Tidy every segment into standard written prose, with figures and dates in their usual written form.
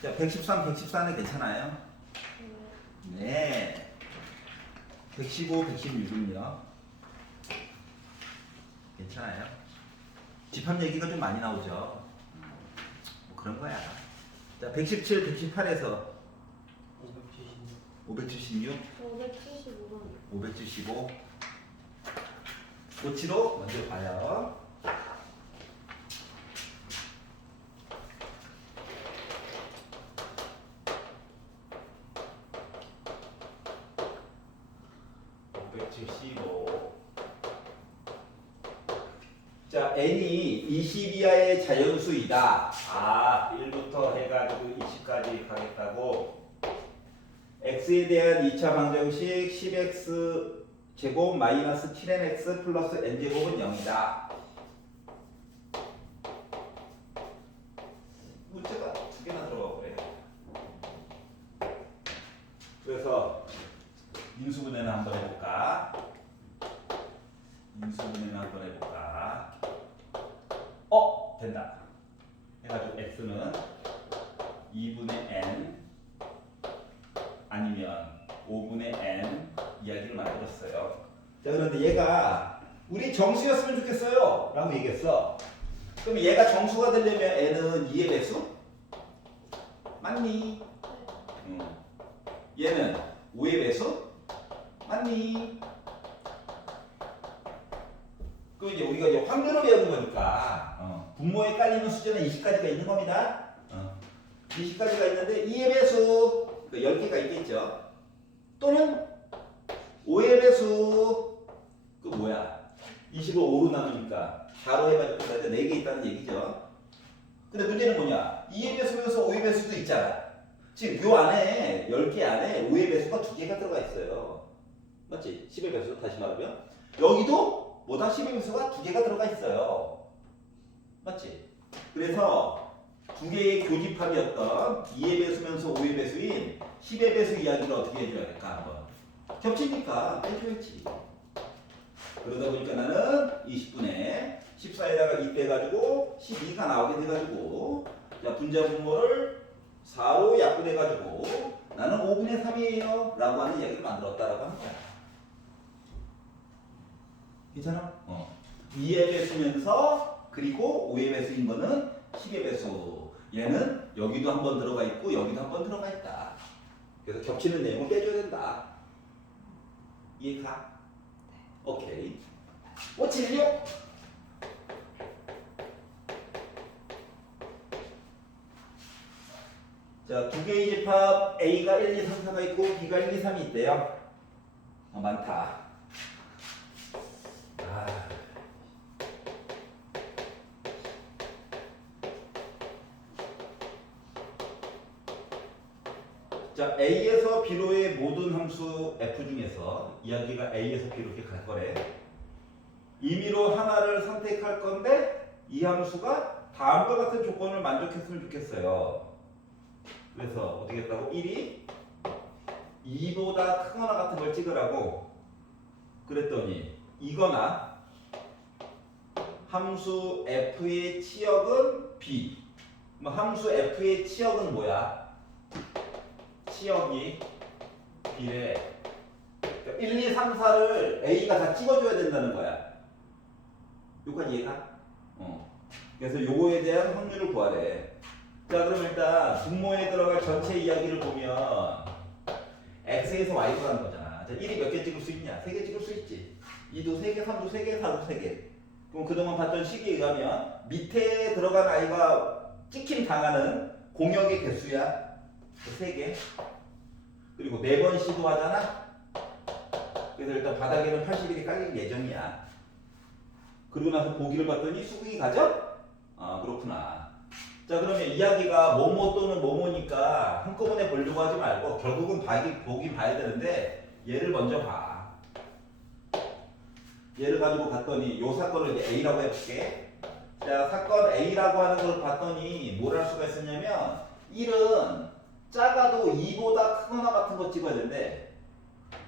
자, 113, 114는 괜찮아요? 네. 115, 116은요? 괜찮아요? 집합 얘기가 좀 많이 나오죠. 뭐 그런 거야. 자, 117, 118에서 576, 575번. 575. 고치로 먼저 봐요. 자, n이 20 이하의 자연수이다. 아, 1부터 해가지고 20까지 가겠다고. x에 대한 2차 방정식 10x 제곱 마이너스 7nx 플러스 n제곱은 0이다. 문제가 두 개나 들어가고 그래. 그래서 인수분해는 한번 해볼까? 인수분해는 한번 해볼까? 된다. 해가지고 x는 2분의 n 아니면 5분의 n 이야기를 만들었어요. 자, 그런데 얘가 우리 정수였으면 좋겠어요 라고 얘기했어. 그럼 얘가 정수가 되려면 n은 2의 배수? 맞니? 얘는 5의 배수? 맞니? 그 이제 우리가 이제 확률을 배우는 거니까 분모에 깔리는 숫자는 20가지가 있는 겁니다. 20가지가 있는데 2의 배수 그 10개가 있겠죠. 또는 5의 배수 그 뭐야? 20을 5로 나누니까 4로 해가지고 4개 있다는 얘기죠. 근데 문제는 뭐냐? 2의 배수면서 5의 배수도 있잖아. 지금 요 안에 10개 안에 5의 배수가 2개가 들어가 있어요. 맞지? 10의 배수 다시 말하면 여기도 뭐다 10의 배수가 2개가 들어가 있어요. 맞지? 그래서 두 개의 교집합이었던 2의 배수면서 5의 배수인 10의 배수 이야기를 어떻게 해줘야 될까 한번. 겹치니까 빼줘야지. 그러다 보니까 나는 20분에 14에다가 2 빼가지고 12가 나오게 돼가지고 자 분자 분모를 4로 약분해가지고 나는 5분의 3이에요 라고 하는 이야기를 만들었다라고 하는 거야. 괜찮아? 2의 배수면서 그리고 5의 배수인 거는 10의 배수. 얘는 여기도 한번 들어가 있고 여기도 한번 들어가 있다. 그래서 겹치는 내용을 빼줘야 된다. 이해가? 오케이. 576. 자, 두 개의 집합 A가 1, 2, 3, 4가 있고 B가 1, 2, 3이 있대요. 많다. 자, A에서 B로의 모든 함수 F 중에서 이야기가 A에서 B로 이렇게 갈 거래. 임의로 하나를 선택할 건데 이 함수가 다음과 같은 조건을 만족했으면 좋겠어요. 그래서 어떻게 했다고? 1이 2보다 크거나 같은 걸 찍으라고 그랬더니 이거나 함수 F의 치역은 B. 뭐 함수 F의 치역은 뭐야? 치역이 B래. 1, 2, 3, 4를 A가 다 찍어줘야 된다는 거야. 여기까지 이해가? 그래서 요거에 대한 확률을 구하래. 자, 그럼 일단 분모에 들어갈 전체 이야기를 보면 X에서 Y로 가는 거잖아. 자, 1이 몇 개 찍을 수 있냐? 3개 찍을 수 있지. 2도 3개, 3도 3개, 4도 3개. 그럼 그동안 봤던 식에 의하면 밑에 들어간 아이가 찍힘 당하는 공역의 개수야. 3개. 그리고 4번 시도하잖아. 그래서 일단 바닥에는 80일이 깔릴 예정이야. 그리고 나서 보기를 봤더니 수긍이 가죠? 아, 그렇구나. 자, 그러면 이야기가 뭐뭐 또는 뭐뭐니까 한꺼번에 보려고 하지 말고 결국은 보긴 봐야 되는데 얘를 먼저 봐. 얘를 가지고 봤더니 요 사건을 이제 A라고 해볼게. 자, 사건 A라고 하는 걸 봤더니 뭘 할 수가 있었냐면 1은 작아도 2보다 크거나 같은 거 찍어야 되는데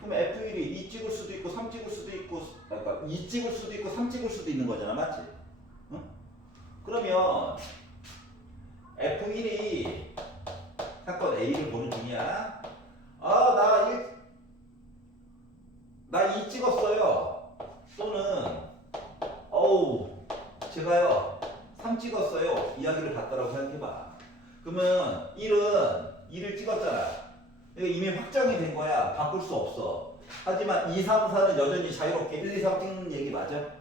그럼 F1이 2 찍을 수도 있고 3 찍을 수도 있고 그러니까 2 찍을 수도 있고 3 찍을 수도 있는 거잖아. 맞지? 응? 그러면 F1이 이야기를 봤다라고 생각해봐. 그러면 1을 찍었잖아. 이거 이미 확정이 된 거야. 바꿀 수 없어. 하지만 2, 3, 4는 여전히 자유롭게 1, 2, 3 찍는 얘기 맞아?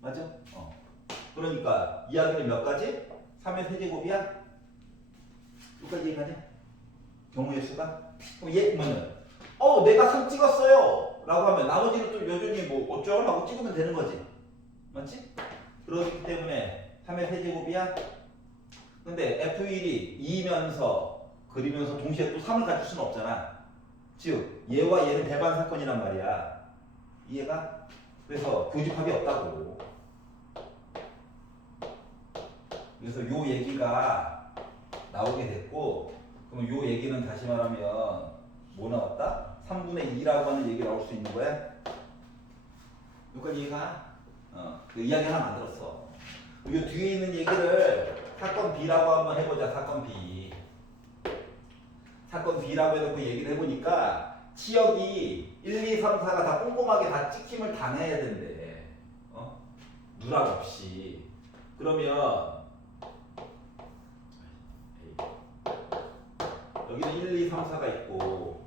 맞아? 그러니까 이야기는 몇 가지? 3의 세제곱이야? 여기까지 얘기하자. 경우의 수가? 그럼 얘 뭐는? 내가 3 찍었어요! 라고 하면 나머지는 또 여전히 뭐 어쩌고 하고 찍으면 되는 거지. 맞지? 그렇기 때문에 3의 세제곱이야? 근데 F1이 2면서 그리면서 동시에 또 3을 가질 수는 없잖아. 즉 얘와 얘는 배반 사건이란 말이야. 이해가? 그래서 교집합이 없다고. 그래서 요 얘기가 나오게 됐고, 그럼 요 얘기는 다시 말하면 뭐 나왔다? 3분의 2라고 하는 얘기 나올 수 있는 거야? 여기까지 이해가? 그 이야기 하나 만들었어. 요 뒤에 있는 얘기를 사건 B라고 한번 해보자. 사건 B. 사건 B라고 해놓고 얘기를 해보니까 치역이 1, 2, 3, 4가 다 꼼꼼하게 다 찍힘을 당해야 된대. 누락 없이. 그러면 여기는 1, 2, 3, 4가 있고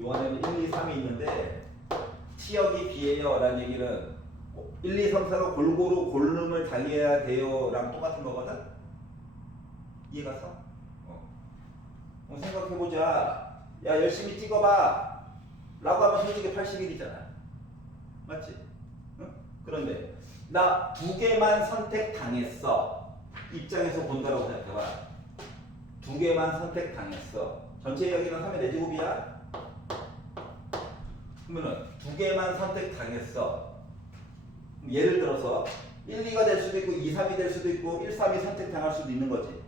요 안에는 1, 2, 3이 있는데 치역이 B예요 라는 얘기는 1, 2, 3, 4가 골고루 골룸을 달려야 돼요 랑 똑같은 거거든? 이해갔어? 생각해보자. 야 열심히 찍어봐 라고 하면 솔직히 80일이잖아. 맞지? 응? 그런데 나 2개만 선택당했어. 입장에서 본다라고 생각해봐. 2개만 선택당했어. 전체 이야기는 3의 4제곱이야. 그러면은 2개만 선택당했어. 예를 들어서 1, 2가 될 수도 있고 2, 3이 될 수도 있고 1, 3이 선택당할 수도 있는 거지.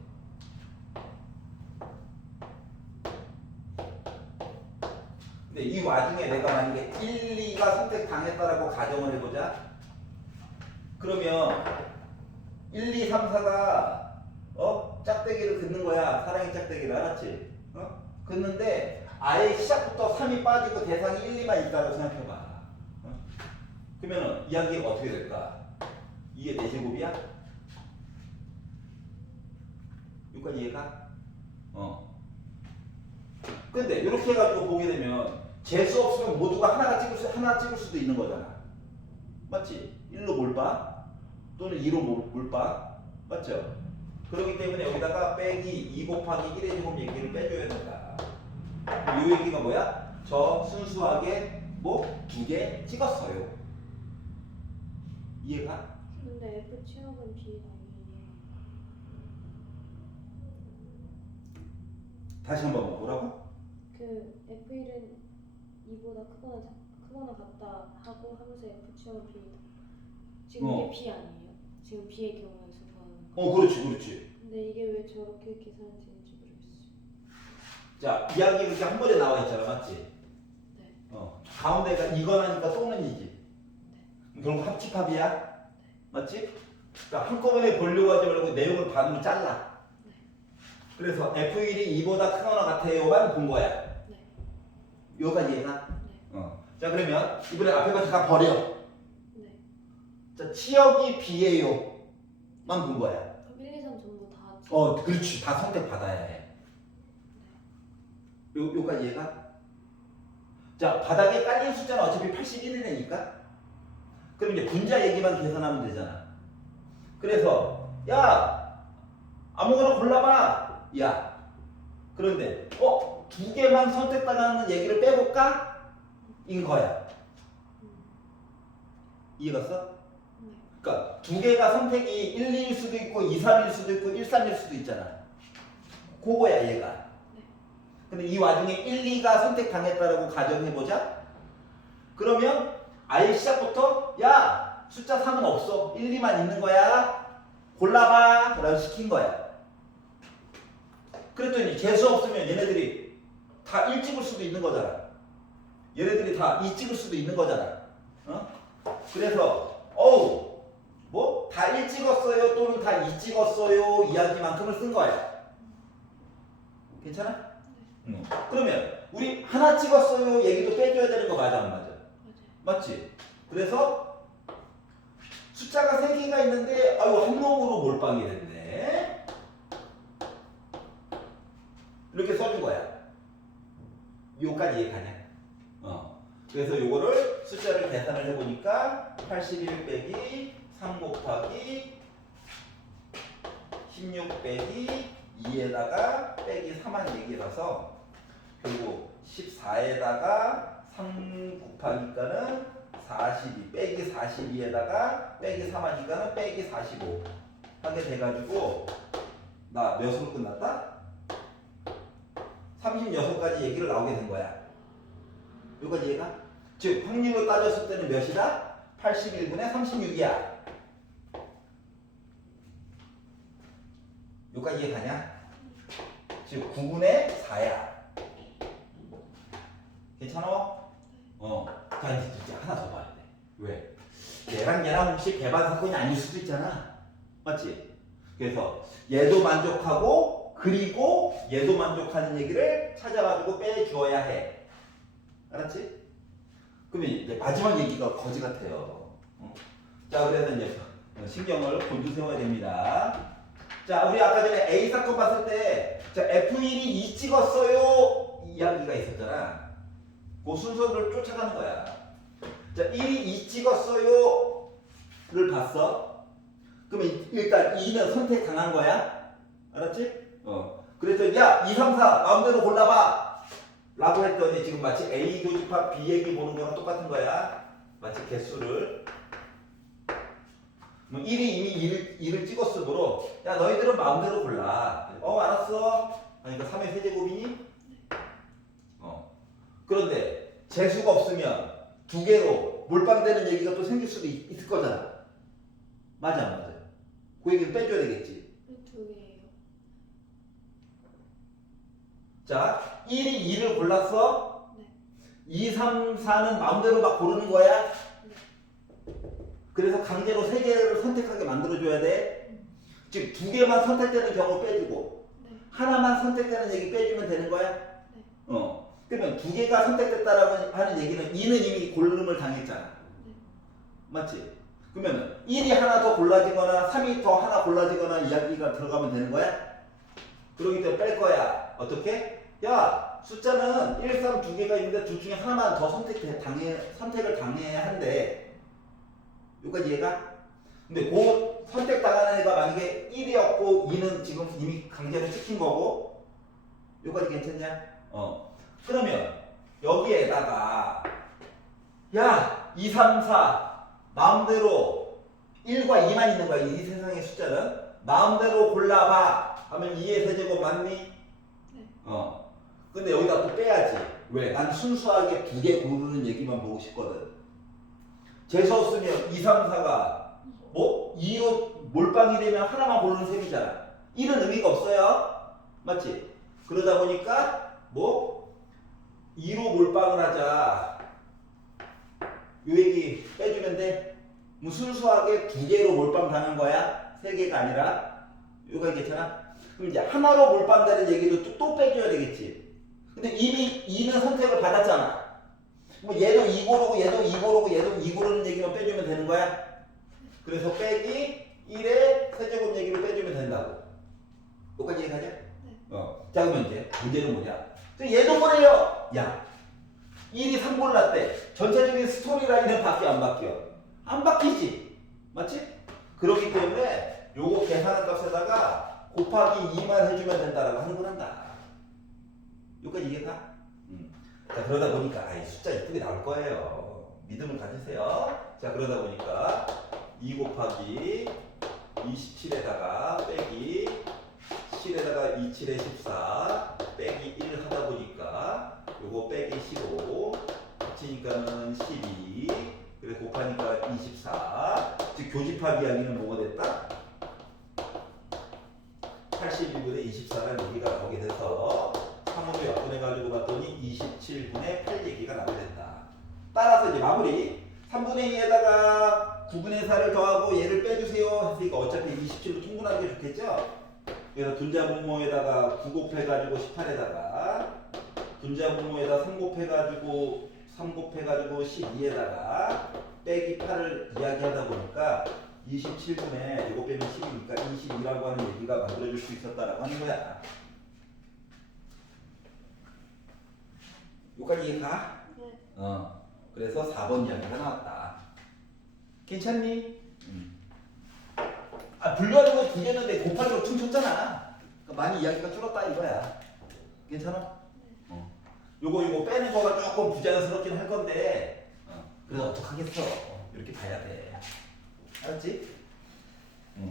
근데 이 와중에 내가 만약에 1, 2가 선택당했다라고 가정을 해보자. 그러면 1, 2, 3, 4가 짝대기를 긋는 거야. 사랑의 짝대기를. 알았지? 긋는데 아예 시작부터 3이 빠지고 대상이 1, 2만 있다고 생각해봐. 그러면은 이야기가 어떻게 될까? 2의 4제곱이야? 여기까지 이해가? 근데 이렇게 해가지고 보게 되면 재수 없으면 모두가 하나 찍을 수도 있는 거잖아. 맞지? 1로 몰빵 또는 2로 몰빵. 맞죠? 그렇기 때문에 여기다가 빼기 2 곱하기 1의 제곱 얘기를 빼줘야 된다. 이 얘기가 뭐야? 저 순수하게 뭐 2개 찍었어요. 이해가? 근데 F 치역은 B가 아니에요. 다시 한번 뭐라고? 그 F1은 2보다 크거나 같다 하고 하면서 F 치역은 B. 지금 이게 B 아니에요? 지금 B의 경우에서 구하는 거. 그렇지. 근데 이게 왜 저렇게 계산되는지 모르겠어요. 자, 이야기 이렇게 한 번에 나와 있잖아. 맞지? 네. 가운데가 이거나니까 또는이지. 결국 합집합이야. 맞지? 그러니까 한꺼번에 보려고 하지 말고 내용을 반으로 잘라. 네. 그래서 F1이 2보다 크거나 같아요만 본 거야. 네. 여기까지 해나? 네. 자, 그러면 이번에 앞에 거 다 버려. 네. 자, 치역이 B예요 만 본 거야. 그럼 1, 2, 3 전부 다. 그렇지. 다 선택받아야 해. 요까지 이해가? 자, 바닥에 깔린 숫자는 어차피 81이니까. 그럼 이제 분자 얘기만 계산하면 되잖아. 그래서 야 아무거나 골라봐. 야 그런데 2개만 선택당하는 얘기를 빼볼까? 인 거야. 이해갔어? 네. 그러니까 2개가 선택이 1, 2일 수도 있고 2, 3일 수도 있고 1, 3일 수도 있잖아. 그거야 얘가. 네. 근데 이 와중에 1, 2가 선택당했다라고 가정해보자. 그러면 아예 시작부터 야 숫자 3은 없어. 1, 2만 있는 거야. 골라봐 라고 시킨 거야. 그랬더니 재수 없으면 얘네들이 다 1 찍을 수도 있는 거잖아. 얘네들이 다 2 찍을 수도 있는 거잖아. 그래서 뭐? 다 1 찍었어요 또는 다 2 찍었어요 이야기만큼을 쓴 거야. 괜찮아? 네. 그러면 우리 하나 찍었어요 얘기도 빼줘야 되는 거 맞아 안 맞아? 맞아요. 맞지? 그래서 숫자가 3개가 있는데 아유 한 놈으로 몰빵이 됐네. 이렇게 써준 거야. 요까지 이해가냐? 그래서 요거를 숫자를 계산을 해보니까 81 빼기 3 곱하기 16 빼기 2에다가 빼기 3한 얘기라서 결국 14에다가 3 곱하니까는 42 빼기 42에다가 빼기 3하니까는 빼기 45 하게 돼가지고 나 몇으로 끝났다? 36가지 얘기를 나오게 된 거야. 여기까지 이해가? 즉 확률을 따졌을 때는 몇이다? 81분의 36이야. 여기까지 이해가냐? 즉 9분의 4야. 괜찮아? 자 이제 하나 더 봐야 돼. 왜? 얘랑 혹시 개발 사건이 아닐 수도 있잖아. 맞지? 그래서 얘도 만족하고 그리고 얘도 만족하는 얘기를 찾아가지고 빼주어야 해. 알았지? 그러면 이제 마지막 얘기가 거지 같아요. 자, 그래서 이제 신경을 곤두 세워야 됩니다. 자, 우리 아까 전에 A 사건 봤을 때, 자, F1이 2 찍었어요. 이야기가 있었잖아. 그 순서를 쫓아가는 거야. 자, 1이 2 찍었어요.를 봤어. 그러면 일단 2는 선택 당한 거야. 알았지? 그래서 야, 2, 3, 4 마음대로 골라봐. 라고 했더니 지금 마치 A 교집합 B 얘기 보는 거랑 똑같은 거야. 마치 개수를. 1이 이미 2를 찍었으므로 야 너희들은 마음대로 골라. 알았어. 그러니까 3의 세제곱이니? 그런데 재수가 없으면 두 개로 몰빵되는 얘기가 또 생길 수도 있을 거잖아. 맞아 안 맞아? 그 얘기를 빼줘야 되겠지. 두 개예요. 자, 1이 2를 골랐어? 네. 2, 3, 4는 마음대로 막 고르는 거야? 네. 그래서 강제로 3개를 선택하게 만들어줘야 돼? 즉, 2개만 선택되는 경우 빼주고 네. 하나만 선택되는 얘기 빼주면 되는 거야? 네. 그러면 2개가 선택됐다라고 하는 얘기는 2는 이미 고름을 당했잖아. 네. 맞지? 그러면 1이 하나 더 골라지거나 3이 더 하나 골라지거나 이야기가 들어가면 되는 거야? 그러기 때문에 뺄 거야. 어떻게? 야, 숫자는 1, 3 두 개가 있는데 둘 중에 하나만 더 선택을 당해야 한대. 여기까지 이해가? 근데 그 선택당하는 애가 만약에 1이었고 2는 지금 이미 강제로 시킨 거고 여기까지 괜찮냐? 그러면 여기에다가 야, 2, 3, 4 마음대로 1과 2만 있는 거야. 이 세상의 숫자는 마음대로 골라봐 하면 2의 세제곱 맞니? 네. 근데 여기다 또 빼야지. 왜? 난 순수하게 2개 고르는 얘기만 보고 싶거든. 재수 없으면 2, 3, 4가 뭐? 2로 몰빵이 되면 하나만 고르는 셈이잖아. 1은 의미가 없어요. 맞지? 그러다 보니까 뭐? 2로 몰빵을 하자. 요 얘기 빼주면 돼. 뭐 순수하게 2개로 몰빵 당한 거야? 3개가 아니라. 요거 괜찮아? 그럼 이제 하나로 몰빵되는 얘기도 또 빼줘야 되겠지. 근데 이미 2는 선택을 받았잖아. 뭐 얘도 2 고르고 얘도 2 고르고 얘도 2 고르는 얘기만 빼주면 되는 거야? 그래서 빼기 1의 세제곱 얘기를 빼주면 된다고. 여기까지 이해가냐? 네. 자, 그러면 이제 문제는 뭐냐? 얘도 뭐래요? 야, 1이 3 골랐대. 전체적인 스토리 라인은 바뀌어 안 바뀌어? 안 바뀌지. 맞지? 그렇기 때문에 요거 계산한 값에다가 곱하기 2만 해주면 된다라고 하는 거란다. 여기까지 이해가? 자, 그러다 보니까 숫자 이쁘게 나올 거예요. 믿음을 가지세요. 자, 그러다 보니까 2 곱하기 27에다가 빼기 7에다가 27에 14 빼기 1 하다 보니까 요거 빼기 15 합치니까는 12 그래서 곱하니까 24 즉 교집합 이야기는 뭐가 됐다? 81분의 24라는 얘기가 나오게 돼서 3으로 약분해가지고 봤더니 27분의 8 얘기가 나오게 된다. 따라서 이제 마무리 3분의 2에다가 9분의 4를 더하고 얘를 빼주세요 했으니까 어차피 27로 통분하는 게 좋겠죠? 그래서 분자분모에다가 9 곱해가지고 18에다가 분자분모에다 3 곱해가지고 12에다가 빼기 8을 이야기하다 보니까 27분에 요거 빼면 10이니까 22라고 하는 얘기가 만들어질 수 있었다라고 하는 거야. 여기까지 이해가? 네. 그래서 4번 이야기가 나왔다. 괜찮니? 불가능은 두 개는 내 곱하기로 퉁쳤잖아. 그러니까 많이 이야기가 줄었다 이거야. 괜찮아? 요거 빼는 거가 조금 부자연스럽긴 할 건데, 그래서 어떡하겠어. 이렇게 봐야 돼. 알았지?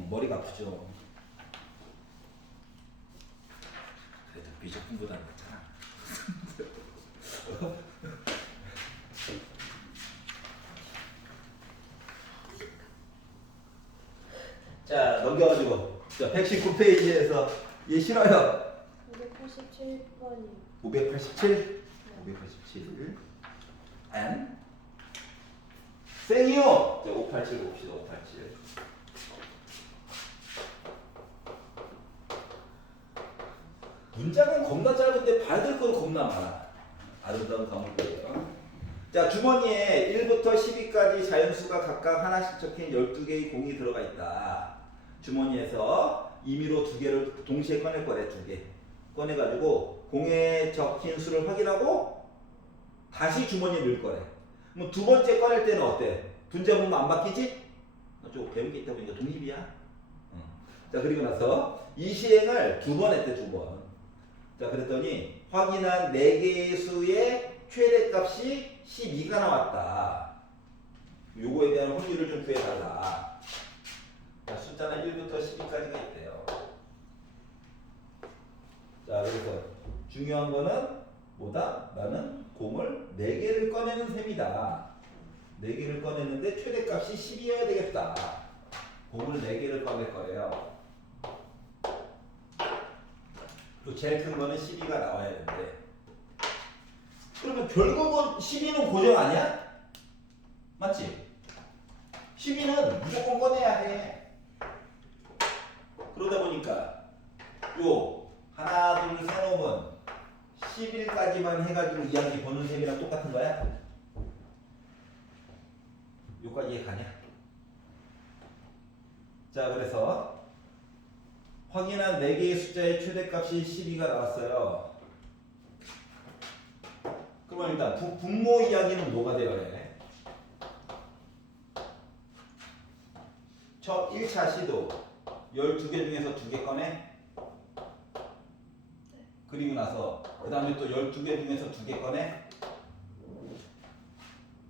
머리가 아프죠. 그래도 비적분보다 낫잖아. 자, 넘겨가지고. 자, 119페이지에서 얘 싫어요. 587번이 587? 587. and 생이요. 자, 587 봅시다. 587. 문장은 겁나 짧은데 봐야 될 건 겁나 많아. 아름다운 과목이에요. 자, 주머니에 1부터 12까지 자연수가 각각 하나씩 적힌 12개의 공이 들어가 있다. 주머니에서 임의로 2개를 동시에 꺼낼 거래. 2개 꺼내가지고 공에 적힌 수를 확인하고 다시 주머니에 넣을 거래. 그럼 두 번째 꺼낼 때는 어때? 분자분모 안 바뀌지? 좀 배운 게 있다 보니까 독립이야. 자, 그리고 나서 이 시행을 2번 했대. 2번. 자, 그랬더니 확인한 4개의 수의 최대값이 12가 나왔다. 요거에 대한 확률을 좀 구해달라. 자, 숫자는 1부터 12까지가 있대요. 자, 그래서 중요한 거는 뭐다? 나는 공을 4개를 꺼내는 셈이다. 4개를 꺼내는데 최대값이 10이어야 되겠다. 공을 4개를 꺼낼 거래요. 또 제일 큰 거는 12가 나와야 되는데, 그러면 결국은 12는 고정 아니야? 맞지? 12는 무조건 꺼내야 해. 그러다 보니까 요 하나 둘 셋 놈은 11까지만 해가지고 이야기 보는 셈이랑 똑같은 거야? 요까지 이해 가냐? 자, 그래서 확인한 4개의 숫자의 최대값이 12가 나왔어요. 그러면 일단 분모 이야기는 뭐가 되어야 해? 첫 1차 시도 12개 중에서 2개 꺼내? 그리고 나서 그 다음에 또 12개 중에서 2개 꺼내?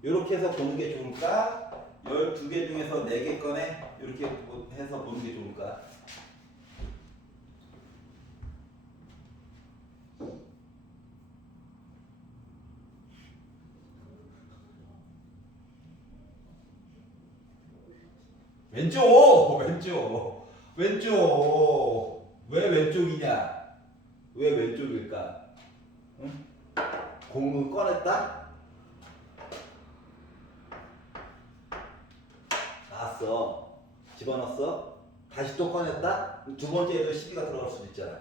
이렇게 해서 보는 게 좋을까? 12개 중에서 4개 꺼내? 이렇게 해서 보는 게 좋을까? 왼쪽. 왜 왼쪽이냐? 왜 왼쪽일까? 응? 공을 꺼냈다? 나왔어. 집어넣었어. 다시 또 꺼냈다? 두 번째에도 시비가 들어갈 수도 있잖아.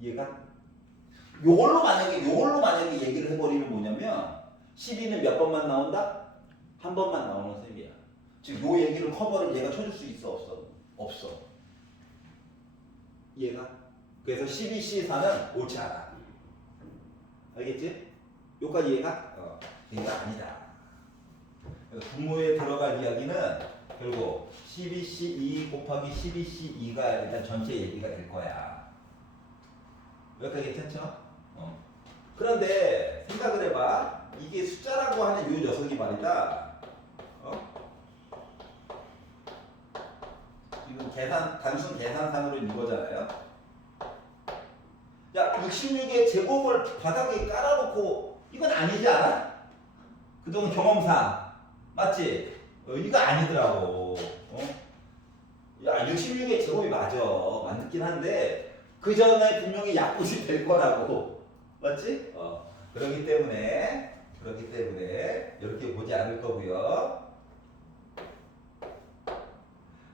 이해가? 요걸로 만약에 얘기를 해버리면 뭐냐면 12는 몇 번만 나온다? 한 번만 나오는 셈이야. 지금 요 얘기를 커버를 얘가 쳐줄 수 있어? 없어. 이해가? 그래서 12C4는 옳지 않아. 알겠지? 요까지 이해가? 이해가 아니다. 분모에 들어갈 이야기는 결국 12C2 곱하기 12C2가 일단 전체 얘기가 될 거야. 여기까지 괜찮죠? 그런데 생각을 해봐. 이게 숫자라고 하는 요 녀석이 말이다. 지금 단순 계산상으로 있는 거잖아요. 야, 66의 제곱을 바닥에 깔아놓고 이건 아니지 않아? 그동안 경험상 맞지? 이거 아니더라고. 야, 66의 제곱이 맞긴 한데 그 전에 분명히 약분이 될 거라고. 맞지? 그렇기 때문에 이렇게 보지 않을 거고요.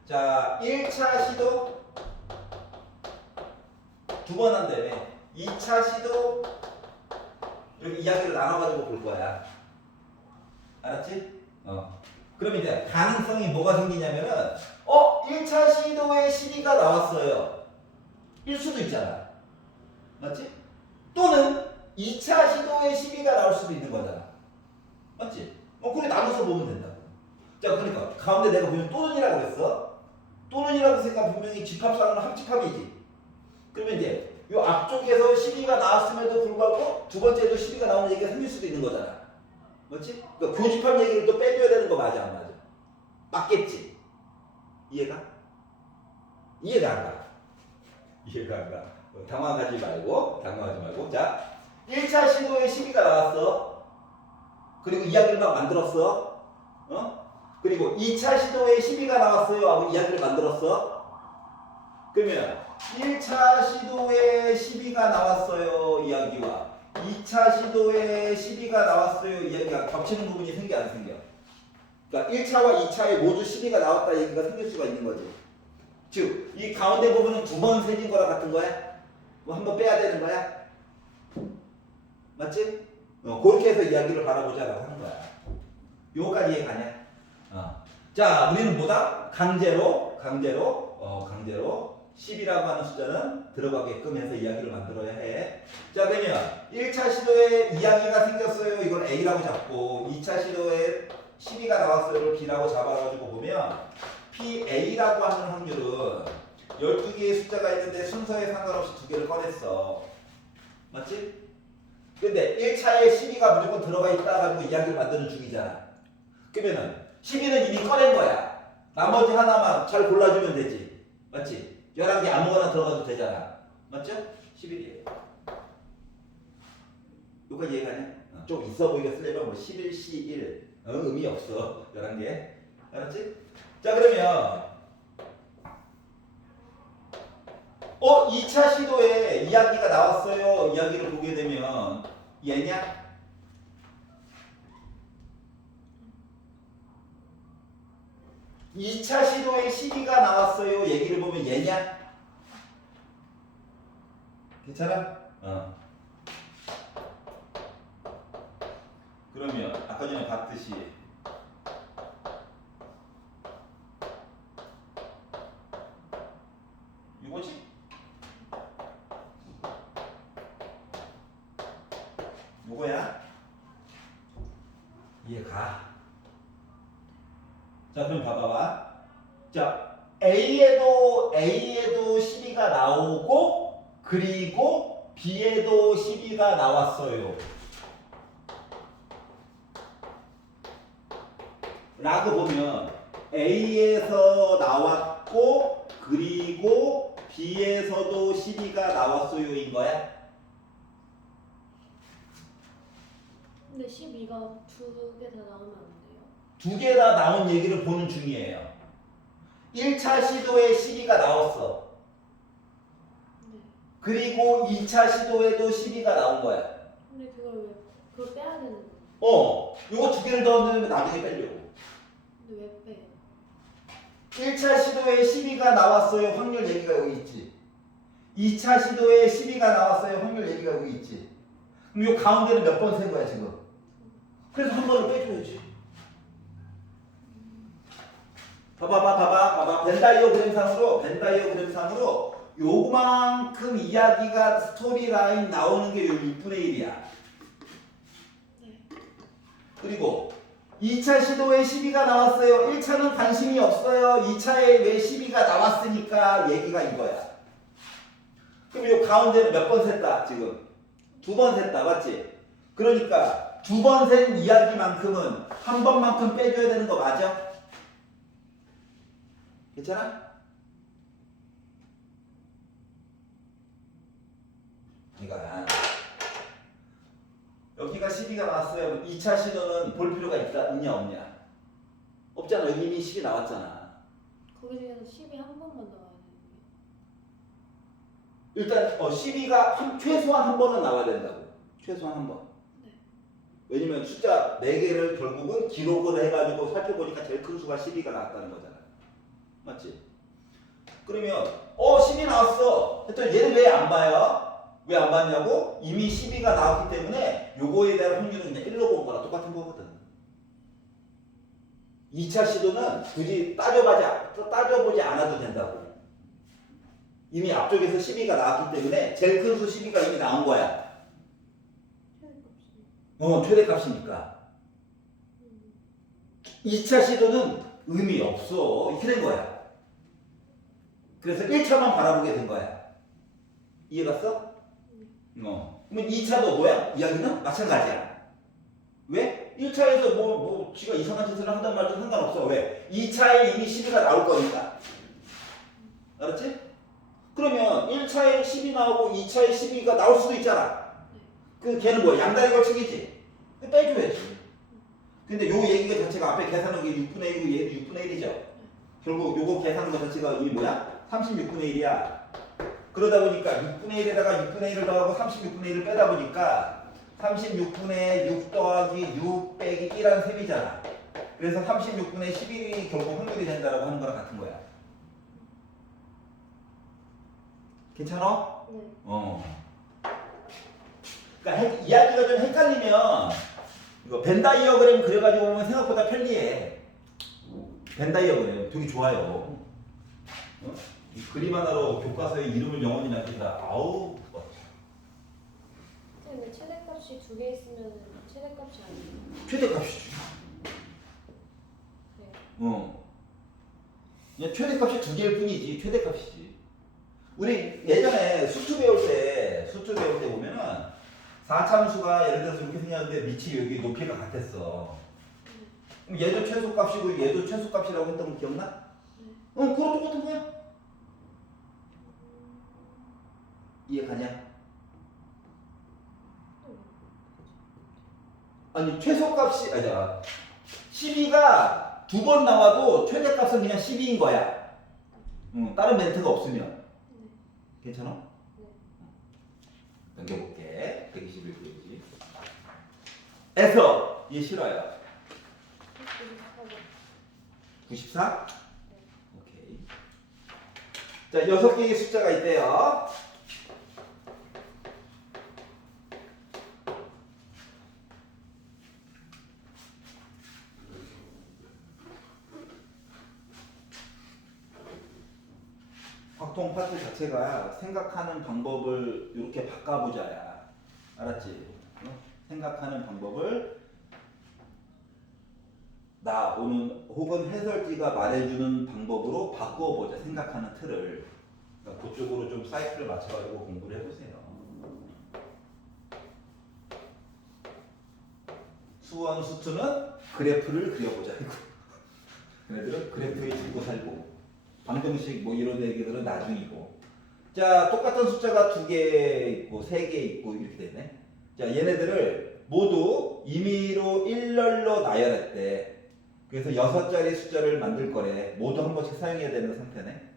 자, 1차 시도 2번 한다며. 2차 시도 이렇게 이야기를 나눠가지고 볼 거야. 알았지? 그러면 이제 가능성이 뭐가 생기냐면은 1차 시도에 12가 나왔어요. 일 수도 있잖아. 맞지? 또는 2차 시도에 12가 나올 수도 있는 거잖아. 맞지? 그래 나눠서 보면 된다고. 자, 그러니까 가운데 내가 보면 또는이라고 그랬어. 또는이라고 했으니까 분명히 집합상은 합집합이지. 그러면 이제 이 앞쪽에서 12가 나왔음에도 불구하고 두 번째도 12가 나오는 얘기가 생길 수도 있는 거잖아. 맞지? 그러니까 교집합 얘기를 또 빼줘야 되는 거 맞아 안 맞아? 맞겠지? 이해가? 이해가 안 가? 이해가 안 가? 당황하지 말고 자 1차 시도에 12가 나왔어. 그리고 이야기를 막 만들었어. 그리고 2차 시도에 12가 나왔어요 하고 이야기를 만들었어. 그러면 1차 시도에 12가 나왔어요 이야기와 2차 시도에 12가 나왔어요 이야기가 겹치는 부분이 생겨 안 생겨? 그러니까 1차와 2차에 모두 12가 나왔다 얘기가 생길 수가 있는 거지. 즉, 이 가운데 부분은 두 번 세진 거랑 같은 거야? 뭐 한 번 빼야 되는 거야? 맞지? 그렇게 해서 이야기를 바라보자라고 하는 거야. 요거까지 이해가냐? 자, 우리는 뭐다? 강제로 10이라고 하는 숫자는 들어가게끔 해서 이야기를 만들어야 해. 자, 그러면 1차 시도에 이야기가 생겼어요. 이걸 A라고 잡고 2차 시도에 12가 나왔어요를 B라고 잡아가지고 보면 PA라고 하는 확률은 12개의 숫자가 있는데 순서에 상관없이 두 개를 꺼냈어. 맞지? 근데 1차에 12가 무조건 들어가 있다 가지고 이야기를 만드는 중이잖아. 그러면은 12는 이미 꺼낸 거야. 나머지 하나만 잘 골라주면 되지. 맞지? 11개 아무거나 들어가도 되잖아. 맞죠? 11이에요. 여기까지 이해가냐? 좀 있어 보이게 쓰려면 뭐 11, C1 의미 없어. 11개. 알았지? 자, 그러면 2차 시도에 이야기가 나왔어요. 이야기를 보게 되면 얘냐? (2차) 시도에 12가 나왔어요. 얘기를 보면 얘냐? 괜찮아? 그러면 아까 전에 봤듯이 이거지? 요거야? 이해가? 자, 그럼 봐봐봐. 자, A에도 12가 나오고 그리고 B에도 12가 나왔어요. 라고 보면 A에서 나왔고 그리고 B에서도 12가 나왔어요 인 거야? 근데 12가 두 개 다 나오면 안 돼요? 두 개 다 나온 얘기를 보는 중이에요. 1차 시도에 12가 나왔어. 네. 그리고 2차 시도에도 12가 나온 거야. 근데 그걸 빼야 되는 거예요? 요거 두 개를 넣었는데 나중에 빼려고. 근데 왜 빼요? 1차 시도에 12가 나왔어요. 확률 얘기가 여기 있지. 2차 시도에 12가 나왔어요. 확률 얘기가 여기 있지. 그럼 요 가운데는 몇 번 센 거야 지금? 그래서 한 번을 빼줘야지. 봐봐. 벤다이어그램상으로 요만큼 이야기가 스토리라인 나오는 게 요 6분의 1이야. 네. 그리고 2차 시도에 12가 나왔어요. 1차는 관심이 없어요. 2차에 왜 12가 나왔으니까 얘기가 이거야. 그럼 요 가운데는 몇 번 셌다 지금? 두 번 셌다 맞지? 그러니까 두 번 센 이야기만큼은 한 번만큼 빼줘야 되는 거 맞아? 괜찮아? 그러니까 여기가 12가 나왔어요. 2차 시도는 볼 필요가 있냐 없냐? 없잖아. 여기 이미 10이 나왔잖아. 거기 중에서 10이 한 번만 나와야 되는 거예요? 일단 12가 최소한 한 번은 나와야 된다고. 최소한 한 번. 네. 왜냐면 숫자 4개를 결국은 기록을 해가지고 살펴보니까 제일 큰 수가 12가 나왔다는 거잖아. 맞지? 그러면 10이 나왔어. 했더니 얘는 왜 안 봐요? 왜 안 봤냐고? 이미 12가 나왔기 때문에 요거에 대한 확률은 그냥 1로 본 거랑 똑같은 거거든. 2차 시도는 굳이 따져보지 않아도 된다고. 이미 앞쪽에서 12가 나왔기 때문에 제일 큰 수 12가 이미 나온 거야. 최대값이니까. 2차 시도는 의미 없어. 이렇게 된 거야. 그래서 1차만 바라보게 된 거야. 이해갔어? 그러면 2차도 뭐야? 이야기는 마찬가지야. 왜? 1차에서 지가 이상한 짓을 하든 말든 상관없어. 왜? 2차에 이미 12가 나올 거니까. 알았지? 그러면 1차에 10이 나오고 2차에 12가 나올 수도 있잖아. 걔는 뭐야? 양다리 걸치기지? 빼줘야지. 근데 요 얘기가 자체가 앞에 계산한 게 6분의 1이고 얘도 6분의 1이죠. 결국 요거 계산한 거 자체가 이 뭐야? 36분의 1이야. 그러다 보니까 6분의 1에다가 6분의 1을 더하고 36분의 1을 빼다 보니까 36분의 6 더하기 6 빼기 1한 셈이잖아. 그래서 36분의 11이 결국 확률이 된다라고 하는 거랑 같은 거야. 괜찮아? 네. 그러니까 이야기가 좀 헷갈리면 이거 벤 다이어그램 그려가지고 보면 생각보다 편리해. 벤 다이어그램 되게 좋아요. 이 그림 하나로 교과서에 이름을 영원히 남긴다. 아우. 근데 최대값이 두 개 있으면 최대값이 아니에요. 최대값이지. 네. 그냥 최대값이 두 개일 뿐이지. 최대값이지. 우리 예전에 수투 배울 때 보면은 4참수가 예를 들어서 이렇게 생겼는데 밑이 여기 높이가 같았어. 그럼 얘도 최소값이고 얘도 최소값이라고 했던 거 기억나? 그럼 똑같은 거야. 이해 가냐? 아니 최소값이 아니야. 12가 두 번 나와도 최대값은 그냥 12인 거야. 다른 멘트가 없으면. 괜찮아? 넘겨볼게. 121페이지. 에서 얘 싫어요. 94? 오케이. 자, 6개의 숫자가 있대요. 확통 파트 자체가 생각하는 방법을 이렇게 바꿔보자야. 알았지? 생각하는 방법을 나오는 혹은 해설지가 말해주는 방법으로 바꿔보자. 생각하는 틀을. 그러니까 그쪽으로 좀 사이클을 맞춰가지고 공부를 해보세요. 수원 수투는 그래프를 그려보자. 얘네들은 그래프에 죽고 살고. 방정식 이런 얘기들은 나중이고. 자, 똑같은 숫자가 2개 있고 3개 있고 이렇게 되네. 자, 얘네들을 모두 임의로 일렬로 나열했대. 그래서 6자리 숫자를 만들 거래. 모두 한 번씩 사용해야 되는 상태네.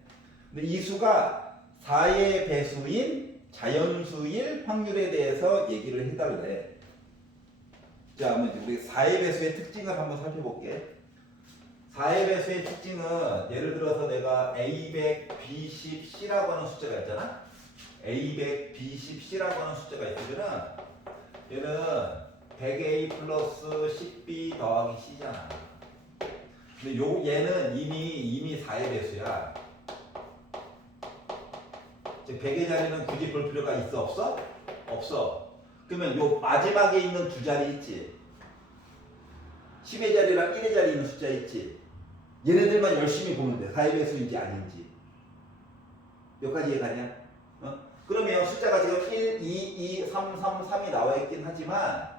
근데 이 수가 4의 배수인 자연수일 확률에 대해서 얘기를 해달래. 자, 그러면 우리 4의 배수의 특징을 한번 살펴볼게. 4의 배수의 특징은 예를 들어서 내가 A100, B10, C라고 하는 숫자가 있잖아. A100, B10, C라고 하는 숫자가 있으면은 얘는 100A 플러스 10B 더하기 C잖아. 근데 얘는 이미 4의 배수야. 즉 100의 자리는 굳이 볼 필요가 있어 없어? 없어. 그러면 요 마지막에 있는 두 자리 있지. 10의 자리랑 1의 자리 있는 숫자 있지. 얘네들만 열심히 보면 돼. 4의 배수인지 아닌지. 여기까지 이해가냐? 그러면 숫자가 지금 1, 2, 2, 3, 3, 3이 나와 있긴 하지만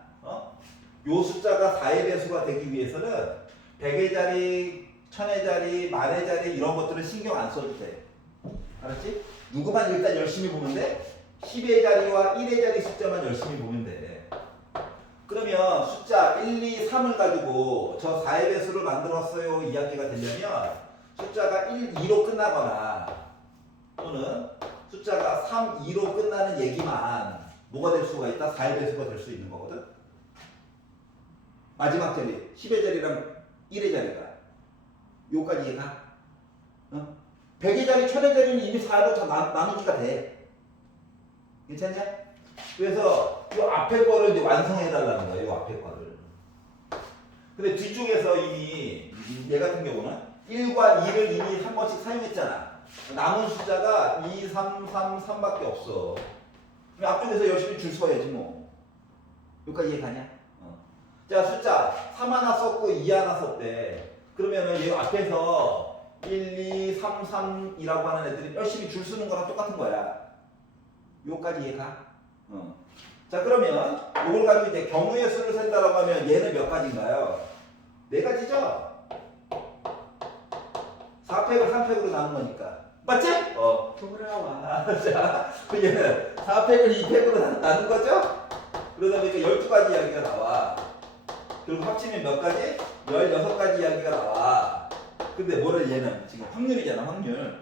요 숫자가 4의 배수가 되기 위해서는 100의 자리, 1000의 자리, 10,000의 자리 이런 것들은 신경 안 써도 돼. 알았지? 누구만 일단 열심히 보면 돼? 10의 자리와 1의 자리 숫자만 열심히 보면 돼. 그러면 숫자 1, 2, 3을 가지고 저 4의 배수를 만들었어요 이야기가 되려면 숫자가 1, 2로 끝나거나 또는 숫자가 3, 2로 끝나는 얘기만 뭐가 될 수가 있다? 4의 배수가 될 수 있는 거거든. 마지막 자리 10의 자리랑 1의 자리가 요까지 이해가? 100의 자리, 1000의 자리는 이미 4로 다 나누기가 돼. 괜찮냐? 그래서 이 앞에 거를 이제 완성해 달라는 거야. 이 앞에 거를. 근데 뒤쪽에서 이미 얘 같은 경우는 1과 2를 이미 한 번씩 사용했잖아. 남은 숫자가 2, 3, 3, 3밖에 없어. 그럼 앞쪽에서 열심히 줄 서야지 뭐. 여기까지 이해가냐? 자, 숫자 3 하나 썼고 2 하나 썼대. 그러면은 얘 앞에서 1, 2, 3, 3이라고 하는 애들이 열심히 줄 서는 거랑 똑같은 거야. 요까지 이해가? 자, 그러면 이걸 가지고 이제 경우의 수를 센다라고 하면 얘는 몇 가지인가요? 네 가지죠? 4팩을 3팩으로 나눈 거니까. 맞지? 돌아와. 자, 그 얘는 4팩을 2팩으로 나눈 거죠? 그러다 보니까 12가지 이야기가 나와. 그리고 합치면 몇 가지? 16가지 이야기가 나와. 근데 뭐를 얘는 지금 확률이잖아, 확률.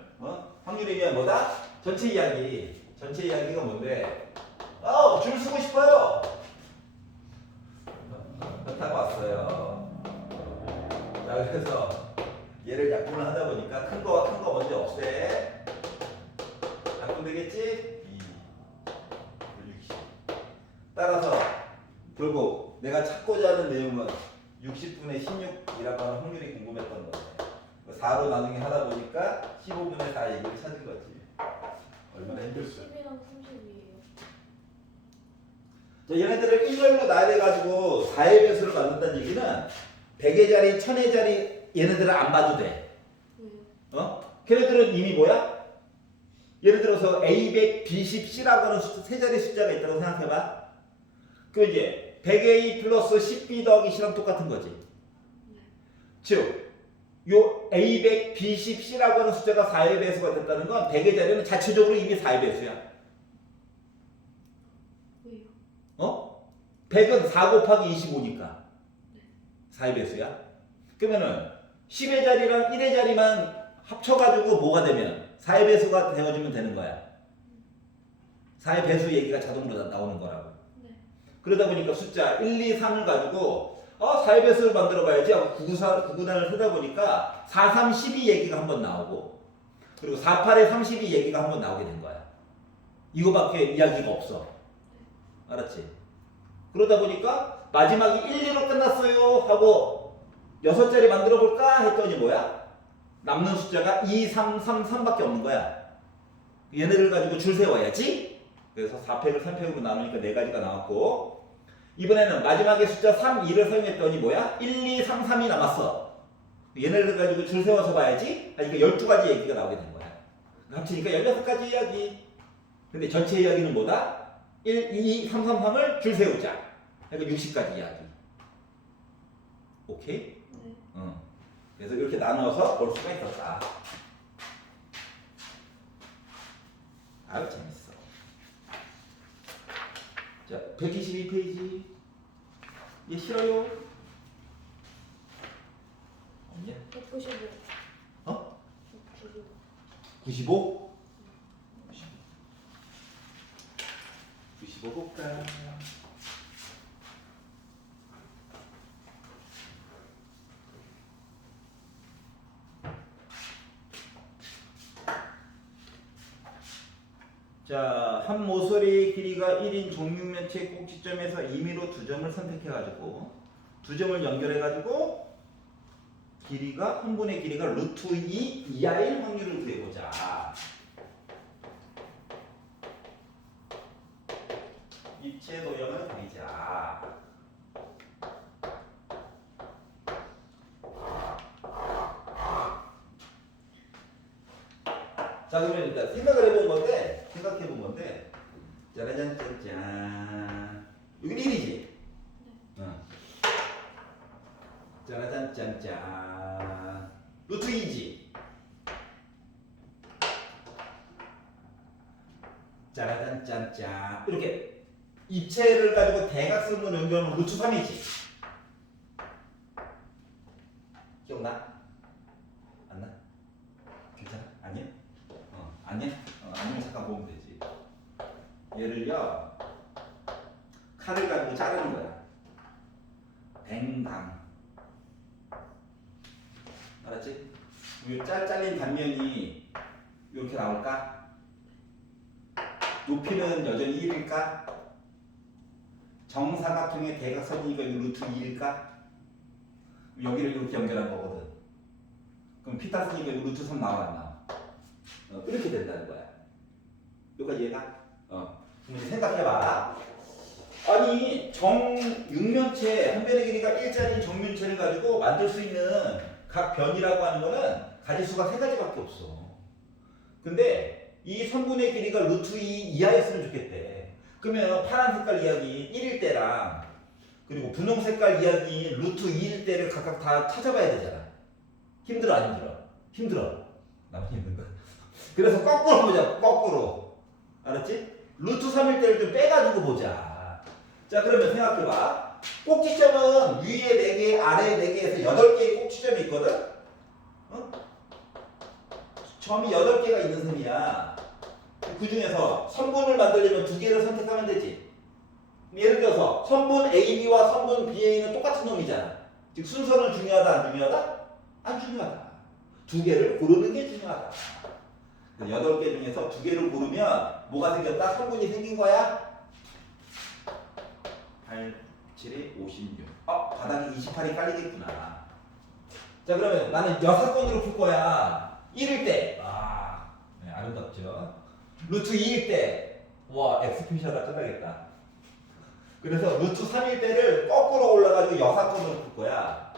확률이면 뭐다? 전체 이야기. 전체 이야기가 뭔데? 줄 쓰고 싶어요. 그렇다고 왔어요. 자, 그래서 얘를 약분을 하다 보니까 큰 거와 큰 거 먼저 없애. 약분 되겠지? 2, 60. 따라서 결국 내가 찾고자 하는 내용은 60분의 16이라고 하는 확률이 궁금했던 거지. 4로 나누기 하다 보니까 15분의 4 얘기를 찾은 거지. 얼마나 힘들까? 10이랑 30이에요. 자, 얘네들을 일렬로 나열해가지고 4의 배수를 만든다는 얘기는 100의 자리, 1000의 자리 얘네들은 안 봐도 돼. 걔네들은 이미 뭐야? 예를 들어서 A100, B10, C라고 하는 세 자리 숫자가 있다고 생각해봐. 그 이제 100A 플러스 10B 더하기 C랑 똑같은 거지. 즉, 요 A100, B10, C라고 하는 숫자가 4의 배수가 됐다는 건 100의 자리는 자체적으로 이미 4의 배수야. 왜요? 100은 4 곱하기 25니까 4의 배수야. 그러면은 10의 자리랑 1의 자리만 합쳐가지고 뭐가 되면 4의 배수가 되어주면 되는 거야. 4의 배수 얘기가 자동으로 나오는 거라고. 그러다 보니까 숫자 1, 2, 3을 가지고 4의 배수를 만들어 봐야지 하고 9구단을 쓰다 보니까 4, 3, 12 얘기가 한 번 나오고 그리고 4, 8에 32 얘기가 한 번 나오게 된 거야. 이거밖에 이야기가 없어. 알았지? 그러다 보니까 마지막이 1, 2로 끝났어요 하고 6자리 만들어 볼까 했더니 뭐야? 남는 숫자가 2, 3, 3, 3밖에 없는 거야. 얘네를 가지고 줄 세워야지. 그래서 4팩을 3팩으로 나누니까 4가지가 나왔고 이번에는 마지막에 숫자 3, 2를 사용했더니 뭐야? 1, 2, 3, 3이 남았어. 얘네를 가지고 줄 세워서 봐야지. 그러니까 12가지 얘기가 나오게 된 거야. 합치니까 16가지 이야기. 근데 전체 이야기는 뭐다? 1, 2, 3, 3, 3을 줄 세우자. 그러니까 60가지 이야기. 오케이? 네. 그래서 이렇게 나눠서 볼 수가 있었다. 아유, 재밌어. 자, 122페이지. 얘 싫어요? 없냐? 195. 95? 95 볼까? 자, 한 모서리의 길이가 1인 종육면체 꼭지점에서 임의로 2점을 선택해가지고 2점을 연결해가지고 길이가 한 분의 길이가 루트 2 이하일 확률을 구해보자. 입체 도형을 그리자. 자, 그러면 일단 생각해본 건데, 짜라잔짠짠. 여기 1이지? 짜라잔짠짠. 루트 2지? 짜라잔짠짠. 이렇게 입체를 가지고 대각선으로 연결하면 루트 3이지? 기억나? 안 나? 괜찮아? 아니야? 아니야? 아니면 잠깐 보면 되지. 얘를요, 칼을 가지고 자르는 거야. 뱅강. 알았지? 이 잘린 단면이 이렇게 나올까? 높이는 여전히 1일까? 정사각형의 대각선이니까 이 루트 2일까? 여기를 이렇게 연결한 거거든. 그럼 피타 쓰니까 이거 루트 3 나와 안 나와? 이렇게 된다는 거야. 여기까지 이해가? 그럼 이제 생각해봐. 아니 정육면체 한 변의 길이가 1짜리 정면체를 가지고 만들 수 있는 각 변이라고 하는 거는 가지수가 3가지밖에 없어. 근데 이 선분의 길이가 루트 2 이하였으면 좋겠대. 그러면 파란 색깔 이야기 1일 때랑 그리고 분홍 색깔 이야기 루트 2일 때를 각각 다 찾아봐야 되잖아. 힘들어 안 힘들어? 힘들어. 나만 힘든 거야. 그래서 거꾸로 보자. 거꾸로. 알았지? 루트 3일 때를 좀 빼가지고 보자. 자 그러면 생각해봐. 꼭지점은 위에 4개 아래에 4개에서 8개의 꼭지점이 있거든. 점이 8개가 있는 셈이야. 그 중에서 선분을 만들려면 2개를 선택하면 되지. 예를 들어서 선분 AB와 선분 BA는 똑같은 놈이잖아. 즉 순서는 중요하다 안 중요하다? 안 중요하다. 2개를 고르는 게 중요하다. 8개 중에서 2개를 고르면 뭐가 생겼다? 선분이 생긴 거야? 8, 7에 56. 바닥에 28이 깔리겠구나. 자 그러면 나는 6건으로 풀 거야. 1일 때 네, 아름답죠. 루트 2일 때 엑스피셜가 끝나겠다. 그래서 루트 3일 때를 거꾸로 올라가지고 6건으로 풀 거야.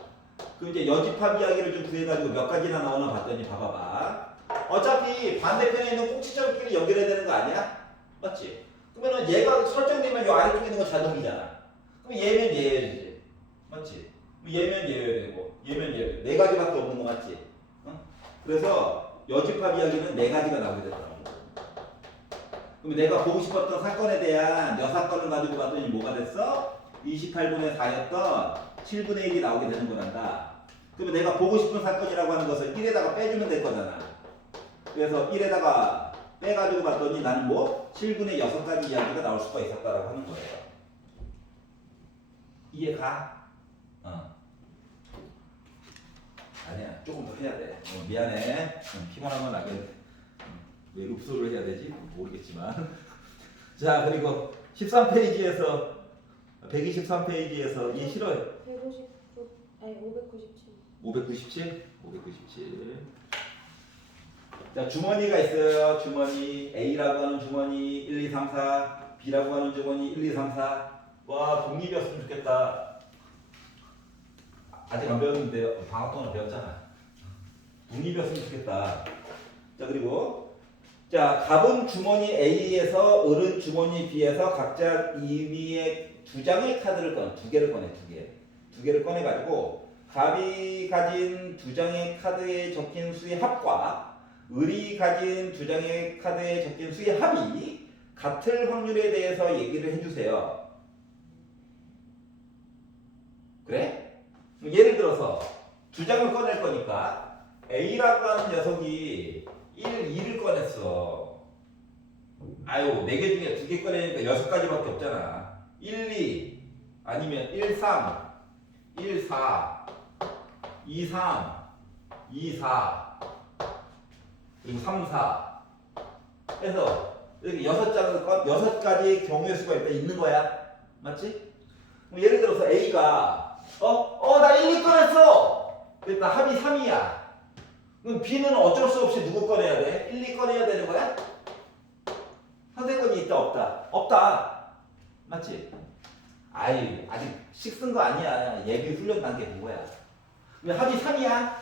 그럼 이제 여집합 이야기를 좀 구해가지고 몇 가지나 나오나 봤더니 봐봐봐. 어차피 반대편에 있는 꼭지점끼리 연결해야 되는 거 아니야? 맞지? 그러면은 얘가 설정되면 이 아래쪽에 있는 건 자동이잖아. 그럼 얘면 얘여야지. 맞지? 얘면 얘여야 되고 얘면 얘여야 돼. 4가지밖에 없는 거 맞지? 그래서 여집합 이야기는 4가지가 나오게 되더라고. 그럼 내가 보고 싶었던 사건에 대한 여사건을 가지고 봤더니 뭐가 됐어? 28분의 4였던 7분의 1이 나오게 되는 거란다. 그러면 내가 보고 싶은 사건이라고 하는 것을 1에다가 빼주면 될 거잖아. 그래서 1에다가 빼가지고 봤더니 나는 7분의 6가지 이야기가 나올 수가 있었다라고 하는 거예요. 이해가? 아니야, 조금 더 해야 돼. 미안해. 피곤한 건 나게. 왜 읍소를 해야 되지? 모르겠지만. 자, 그리고 13페이지에서 123페이지에서 이 싫어요. 159 아니 597. 597. 자, 주머니가 있어요. 주머니 A라고 하는 주머니 1, 2, 3, 4, B라고 하는 주머니 1, 2, 3, 4. 와, 독립이었으면 좋겠다. 아직 안 배웠는데 방학 동안 배웠잖아. 독립이었으면 좋겠다. 자, 그리고 갑은 주머니 A에서 을은 주머니 B에서 각자 의미의 2장의 카드를 2개를 꺼내. 2개를 꺼내가지고 갑이 가진 2장의 카드에 적힌 수의 합과 을이 가진 2장의 카드에 적힌 수의 합이 같을 확률에 대해서 얘기를 해주세요. 그래? 예를 들어서 2장을 꺼낼 거니까 A라고 하는 녀석이 1, 2를 꺼냈어. 아유, 4개 중에 2개 꺼내니까 6가지밖에 없잖아. 1, 2 아니면 1, 3, 1, 4, 2, 3, 2, 4 그리고 3, 4 해서 여기 6가지의 경우의 수가 일단 있는 거야. 맞지? 예를 들어서 A가 나 1, 2 꺼냈어. 일단 합이 3이야. 그럼 B는 어쩔 수 없이 누구 꺼내야 돼? 1, 2 꺼내야 되는 거야? 선택권이 있다 없다? 없다. 맞지? 아직 식 쓴 거 아니야. 예비 훈련 단계 본 거야. 그럼 합이 3이야.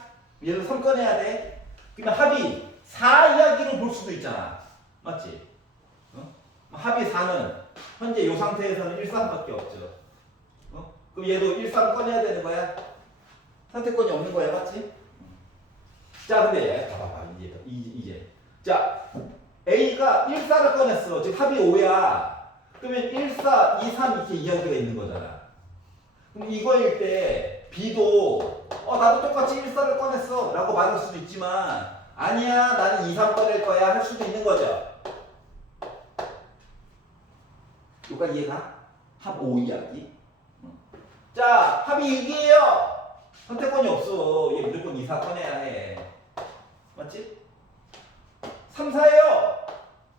얘를 3 꺼내야 돼. 그러면 합이 4 이야기로 볼 수도 있잖아. 맞지? 합이 4는 현재 이 상태에서는 1, 3밖에 없죠. 그럼 얘도 1, 3 꺼내야 되는 거야? 선택권이 없는 거야. 맞지? 자, 근데 봐봐. 이제 자, A가 1, 4를 꺼냈어. 즉 합이 5야. 그러면 1, 4, 2, 3 이렇게 이야기가 있는 거잖아. 그럼 이거일 때 B도 나도 똑같이 1, 4를 꺼냈어 라고 말할 수도 있지만 아니야, 나는 2, 3 꺼낼 거야 할 수도 있는 거죠. 여기까지 이해가? 합 5 이야기. 자, 합이 6이에요. 선택권이 없어. 얘 무조건 2, 4 꺼내야 해. 맞지? 3, 4예요.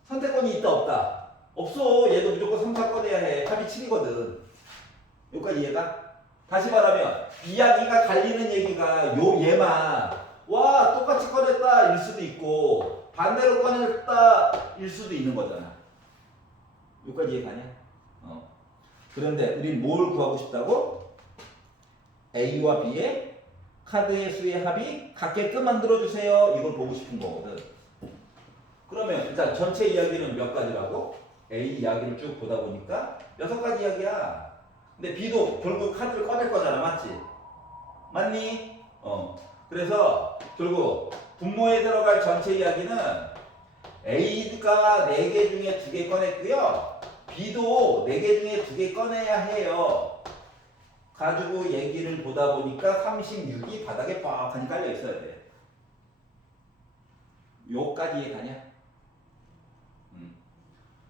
선택권이 있다 없다? 없어. 얘도 무조건 3, 4 꺼내야 해. 합이 7이거든. 여기까지 이해가? 다시 말하면 이야기가 갈리는 얘기가 요 얘만 와 똑같이 꺼냈다 일 수도 있고 반대로 꺼냈다 일 수도 있는 거잖아. 여기까지 이해가냐? 그런데 우린 뭘 구하고 싶다고? A와 B의 카드의 수의 합이 같게끔 만들어주세요. 이걸 보고 싶은 거거든. 그러면 일단 전체 이야기는 몇 가지라고? A 이야기를 쭉 보다 보니까 6가지 이야기야. 근데 B도 결국 카드를 꺼낼 거잖아. 맞지? 맞니? 그래서 결국 분모에 들어갈 전체 이야기는 A가 4개 중에 2개 꺼냈고요. B도 4개 중에 2개 꺼내야 해요. 가지고 얘기를 보다 보니까 36이 바닥에 빡하니 깔려 있어야 돼. 요까지 이해가냐?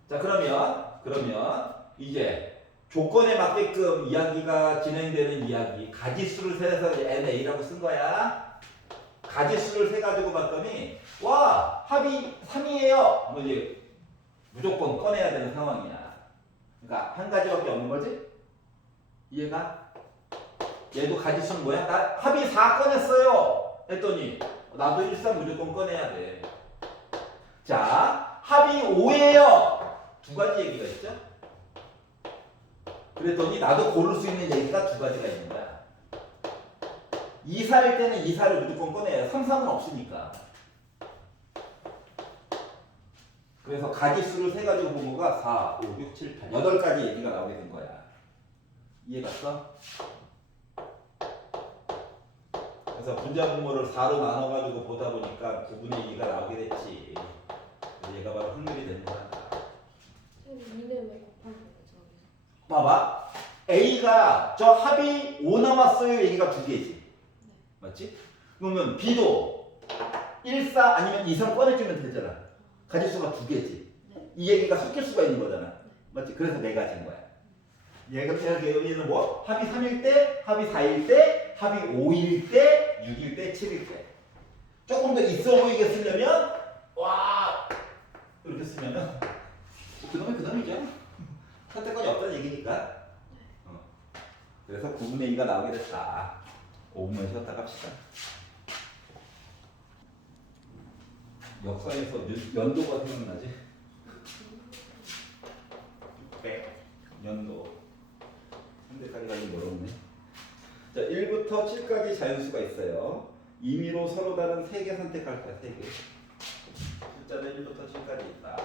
자 그러면 이제 조건에 맞게끔 이야기가 진행되는 이야기 가지수를 세서 NA라고 쓴 거야. 가지수를 세 가지고 봤더니 와 합이 3이에요. 뭐 이제 무조건 꺼내야 되는 상황이야. 그러니까 한 가지밖에 없는 거지? 이해가? 얘도 가지수는 뭐야? 나 합이 4 꺼냈어요. 했더니 나도 1, 3 무조건 꺼내야 돼. 자 합이 5예요. 2가지 얘기가 있죠? 그랬더니 나도 고를 수 있는 얘기가 2가지가 있는 거야. 2, 4일 때는 2, 4를 무조건 꺼내야 돼. 3, 3은 없으니까. 그래서 가지수를 세 가지고 본 거가 4, 5, 6, 7, 8, 8가지 얘기가 나오게 된 거야. 이해갔어? 그래서 분자 분모를 4로 나눠가지고 보다 보니까 9분의 2가 나오게 됐지. 얘가 바로 확률이 되는 거야. 선생님 2는 왜 곱한 거예요 저기서? 봐봐. A가 저 합이 5 남았어요. 얘기가 2개지. 맞지? 그러면 B도 1, 4 아니면 2, 3 꺼내주면 되잖아. 가지수가 2개지. 네. 이 얘기가 섞일 수가 있는 거잖아. 맞지? 그래서 4가지인 거야. 얘는 뭐? 합이 3일 때, 합이 4일 때, 합이 5일 때, 6일 때, 7일 때. 조금 더 있어 보이게 쓰려면 와 이렇게 쓰면은 그놈이죠. 선택권이 없다는 얘기니까. 그래서 9분의 2가 나오게 됐다. 5분만 쉬었다 갑시다. 역사에서 연도가 생각나지? 연도. 현대까지 가기 멀었네. 자, 1부터 7까지 자연수가 있어요. 임의로 서로 다른 3개 선택할 거야, 3개. 숫자는 1부터 7까지 있다.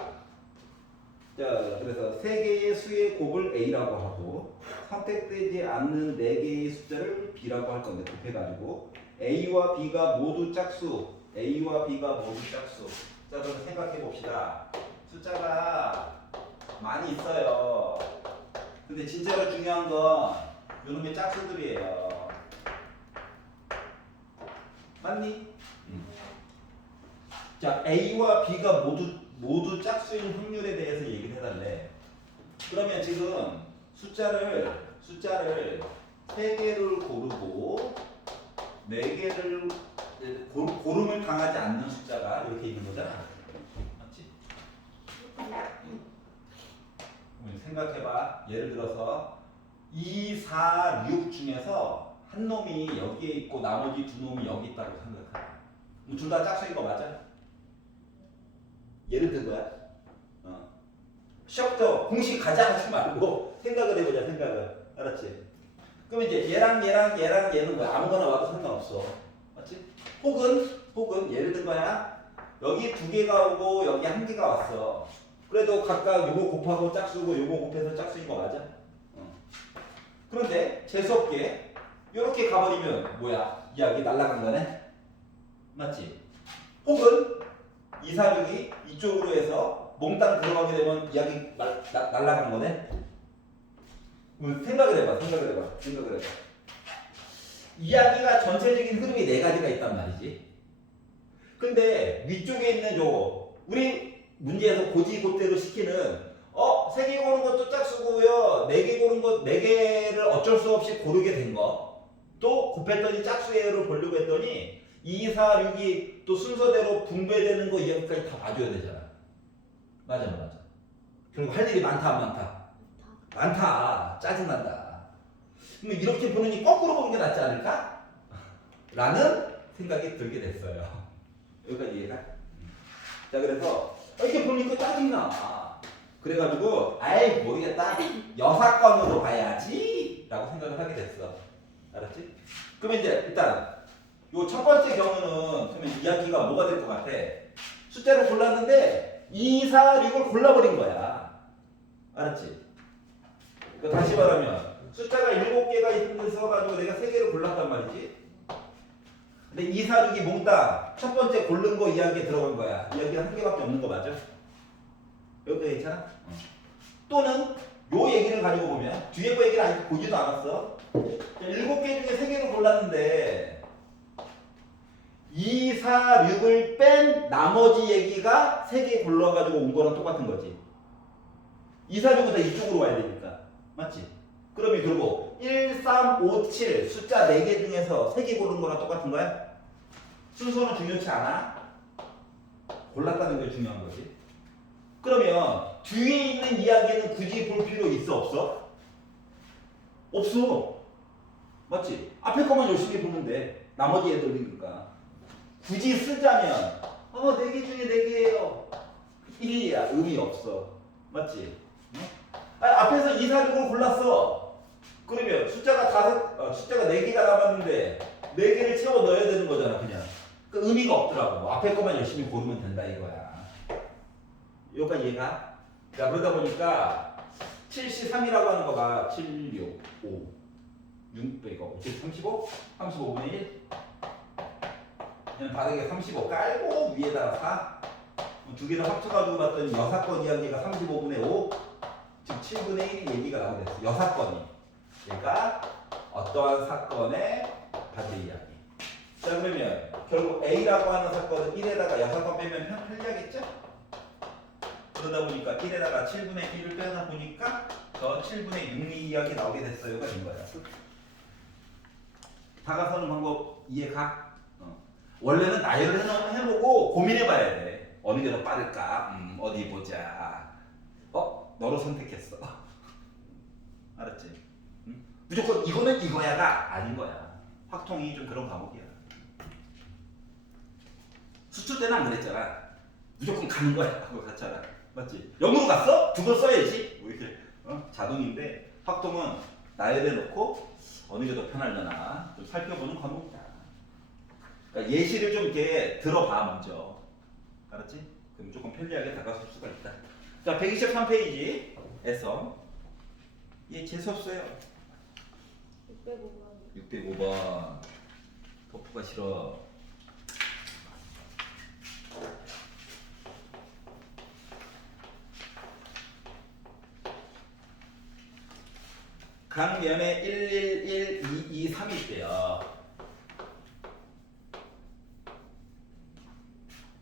자, 그래서 3개의 수의 곱을 A라고 하고 선택되지 않는 4개의 숫자를 B라고 할 건데 곱해가지고 A와 B가 모두 짝수 A와 B가 모두 짝수. 자, 그럼 생각해 봅시다. 숫자가 많이 있어요. 근데 진짜로 중요한 건 요놈의 짝수들이에요. 맞니? 자, A와 B가 모두 짝수인 확률에 대해서 얘기를 해달래. 그러면 지금 숫자를 3개를 고르고 4개를 고름을 당하지 않는 숫자가 이렇게 있는 거잖아. 맞지? 생각해봐. 예를 들어서 2, 4, 6 중에서 한 놈이 여기에 있고 나머지 2놈이 여기 있다고 생각해. 둘 다 짝수인 거 맞아? 예를 든 거야. 시험부터 공식 가자 하지 말고 생각을 해보자. 생각을. 알았지? 그럼 이제 얘랑 얘는 뭐야? 아무거나 와도 상관없어. 맞지? 혹은 예를 든 거야. 여기 2개가 오고 여기 1개가 왔어. 그래도 각각 요거 곱하고 짝수고 요거 곱해서 짝수인 거 맞아? 그런데 재수없게 요렇게 가버리면 뭐야? 이야기 날라간 거네? 맞지? 혹은 2, 4, 6이 이쪽으로 해서 몽땅 들어가게 되면 이야기 날라간 거네? 생각을 해봐. 이야기가 전체적인 흐름이 4가지가 있단 말이지. 근데 위쪽에 있는 요거 우리 문제에서 고지고대로 시키는 3개 고른 것도 짝수고요. 4개 고른 것 4개를 어쩔 수 없이 고르게 된 거. 또 곱했더니 짝수예요를 보려고 했더니 2, 4, 6이 또 순서대로 분배되는 거 이야기까지 다 봐줘야 되잖아. 맞아. 결국 할 일이 많다 안 많다? 많다. 짜증난다. 그럼 이렇게 보느니 거꾸로 보는 게 낫지 않을까? 라는 생각이 들게 됐어요. 여기까지 이해가? 자, 그래서 이렇게 보니까 짜증이 나. 그래가지고 아이 모르겠다. 여사건으로 봐야지 라고 생각을 하게 됐어. 알았지? 그러면 이제 일단 요 첫 번째 경우는 그러면 이야기가 뭐가 될 것 같아? 숫자를 골랐는데 2, 4, 6을 골라버린 거야. 알았지? 그러니까 다시 말하면 숫자가 7개가 있어가지고 내가 3개를 골랐단 말이지. 근데 2, 4, 6이 몽땅 첫 번째 고른 거 이야기에 들어간 거야. 이야기가 한 개밖에 없는 거 맞아? 여기가 괜찮아? 또는 요 얘기를 가지고 보면 뒤에 거 얘기를 아직 보지도 않았어. 7개 중에 3개를 골랐는데 2, 4, 6을 뺀 나머지 얘기가 3개 골라가지고 온 거랑 똑같은 거지. 2, 4, 6은 다 이쪽으로 와야 되니까. 맞지? 그러면 결국 1, 3, 5, 7 숫자 4개 중에서 3개 고른 거랑 똑같은 거야? 순서는 중요치 않아? 골랐다는 게 중요한 거지. 그러면 뒤에 있는 이야기는 굳이 볼 필요 있어 없어? 없어. 맞지? 앞에 것만 열심히 보면 돼. 나머지 애들이니까. 굳이 쓰자면 4개 중에 4개예요. 1이야. 의미 없어. 맞지? 앞에서 2, 4, 6을 골랐어. 그러면 숫자가 4개가 남았는데 4개를 채워 넣어야 되는 거잖아, 그냥. 그 의미가 없더라고. 앞에 것만 열심히 고르면 된다 이거야. 여기까지 이해가? 자, 그러다 보니까 73이라고 하는 거가 7, 6, 5, 6 빼고 35? 35분의 1? 그냥 바닥에 35 깔고 위에다가 4? 두 개를 합쳐가지고 봤더니 여사건 이야기가 35분의 5? 즉 7분의 1이 얘기가 나오게 됐어. 여사건이. 그러니까 어떠한 사건의 바제 이야기. 자, 그러면 결국 A라고 하는 사건은 1에다가 여사건 빼면 편리하겠죠? 그러다 보니까 1에다가 7분의 1을 빼다 보니까 저 7분의 6리 이야기 나오게 됐어요가 된 거야. 다가서는 방법 이해가? 원래는 나열을 해보고 고민해봐야 돼. 어느 게 더 빠를까? 어디 보자. 너로 선택했어. 알았지? 무조건 이거는 이거야가 아닌 거야. 확통이 좀 그런 과목이야. 수초 때는 안 그랬잖아. 무조건 가는 거야 하고 갔잖아. 맞지? 0으로 갔어? 2번 써야지. 뭐 이렇게 자동인데 확통은 나열해 놓고 어느 게 더 편하려나 좀 살펴보는 과목이다. 그러니까 예시를 좀 이렇게 들어봐 먼저. 알았지? 그럼 조금 편리하게 다가설 수가 있다. 자, 123페이지에서 얘 재수없어요. 605번. 605번. 버프가 싫어. 강면에 111, 223이 있대요.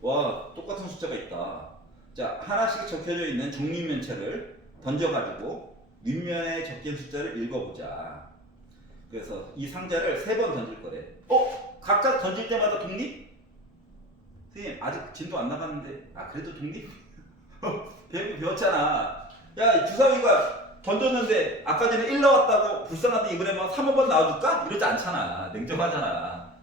와, 똑같은 숫자가 있다. 자, 하나씩 적혀져 있는 중립면체를 던져가지고 윗면에 적힌 숫자를 읽어보자. 그래서 이 상자를 3번 던질 거래. 각자 던질 때마다 독립? 선생님, 아직 진도 안 나갔는데, 그래도 독립? 배웠잖아. 야, 주사위가 던졌는데, 아까 전에 1 나왔다고 불쌍한데 이번에 막 3, 5번 나와줄까? 이러지 않잖아. 냉정하잖아.